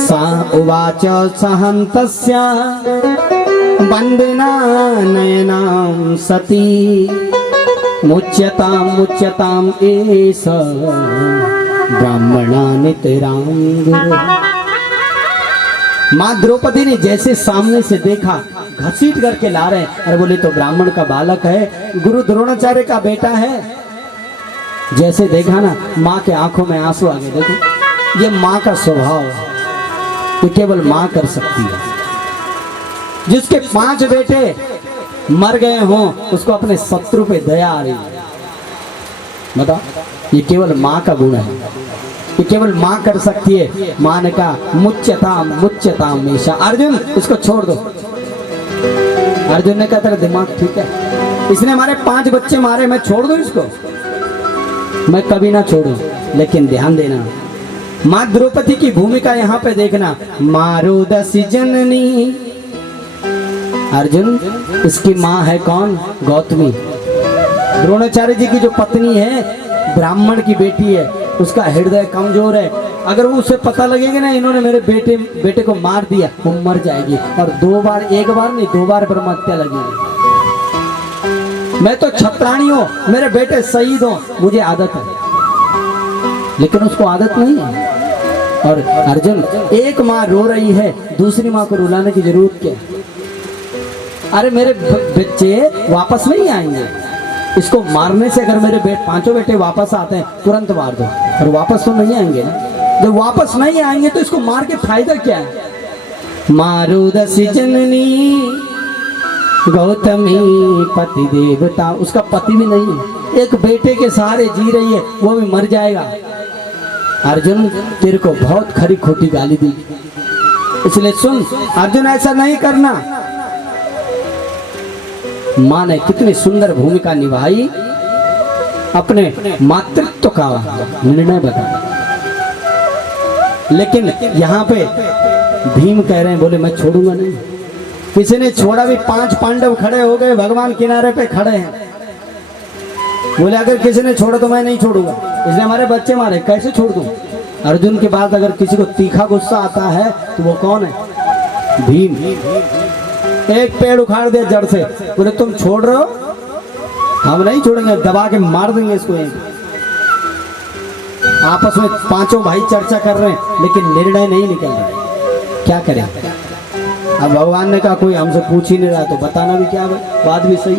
सा उवाच सहन्तस्य वंदना नयनां सती मुच्यताम एष ब्राह्मणा नितरांग। माँ द्रौपदी ने जैसे सामने से देखा, घसीट करके ला रहे हैं। अरे बोले तो ब्राह्मण का बालक है, गुरु द्रोणाचार्य का बेटा है। जैसे देखा ना, माँ के आंखों में आंसू आ गए। देखो, ये माँ का स्वभाव है, ये केवल माँ कर सकती है। जिसके 5 बेटे मर गए हों, उसको अपने शत्रु पे दया आ रही है। बताओ, ये केवल माँ का गुण है, ये केवल माँ कर सकती है। माँ ने कहा, मुच्यताम ईशा। अर्जुन, इसको छोड़ दो। अर्जुन ने कहा, तेरा दिमाग ठीक है? इसने हमारे 5 बच्चे मारे, मैं छोड़ दूं इसको? मैं कभी ना छोड़ू। लेकिन ध्यान देना, माँ द्रौपदी की भूमिका यहाँ पे देखना। मारुदसी जननी। अर्जुन, इसकी माँ है कौन? गौतमी। द्रोणाचार्य जी की जो पत्नी है, ब्राह्मण की बेटी है, उसका हृदय कमजोर है। अगर वो उसे पता लगेगा ना इन्होंने मेरे बेटे को मार दिया, वो मर जाएगी। और 2 बार, 1 बार नहीं 2 बार ब्रह्म हत्या लगेगी। मैं तो छत्राणी हूँ, मेरे बेटे शहीद हो, मुझे आदत है, लेकिन उसको आदत नहीं है। और अर्जुन, एक माँ रो रही है, दूसरी माँ को रुलाने की जरूरत क्या? अरे मेरे बच्चे वापस नहीं आएंगे। इसको मारने से अगर मेरे 5 बेटे वापस आते हैं, तुरंत मार दो। और वापस तो नहीं आएंगे ना। जब वापस नहीं आएंगे तो इसको मार के फायदा क्या है? मारुदसी जननी गौतमी पति देवता। उसका पति भी नहीं है, एक बेटे के सहारे जी रही है, वो भी मर जाएगा। अर्जुन, तेरे को बहुत खरी खोटी गाली दी, इसलिए सुन अर्जुन, ऐसा नहीं करना। माँ ने कितनी सुंदर भूमिका निभाई, अपने मातृत्व का निर्णय बता। लेकिन यहाँ पे भीम कह रहे हैं, बोले मैं छोड़ूंगा नहीं। किसी ने छोड़ा भी? 5 पांडव खड़े हो गए, भगवान किनारे पे खड़े हैं। बोले अगर किसी ने छोड़ा तो मैं नहीं छोड़ूंगा, इसने हमारे बच्चे मारे, कैसे छोड़ दूं? अर्जुन के बाद अगर किसी को तीखा गुस्सा आता है तो वो कौन है? भीम। एक पेड़ उखाड़ दे जड़ से, बोले तुम छोड़ रहे हो? हम नहीं छोड़ेंगे, दबा के मार देंगे इसको। आपस में 5 भाई चर्चा कर रहे हैं, लेकिन निर्णय नहीं निकल रहा। क्या करें? अब भगवान ने कहा, कोई हमसे पूछ ही नहीं रहा तो बताना भी क्या है? बात भी सही।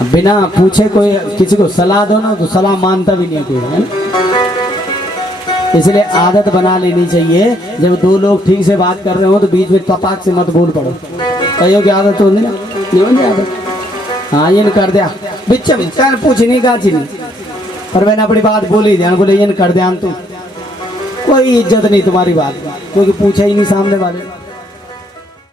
अब बिना पूछे कोई किसी को सलाह दो ना, तो सलाह मानता भी नहीं कोई, है ना? इसलिए आदत बना लेनी चाहिए, जब दो लोग ठीक से बात कर रहे हो तो बीच में तपाक से मत बोल पड़ो। कईयों की आदत होती ना, नहीं होती आदत, हाँ ये कर दिया बिच पूछ नहीं कहा नहीं, पर मैंने अपनी बात बोली ध्यान, बोले ये कर दिया तुम, कोई इज्जत नहीं तुम्हारी बात, क्योंकि पूछा ही नहीं सामने वाले।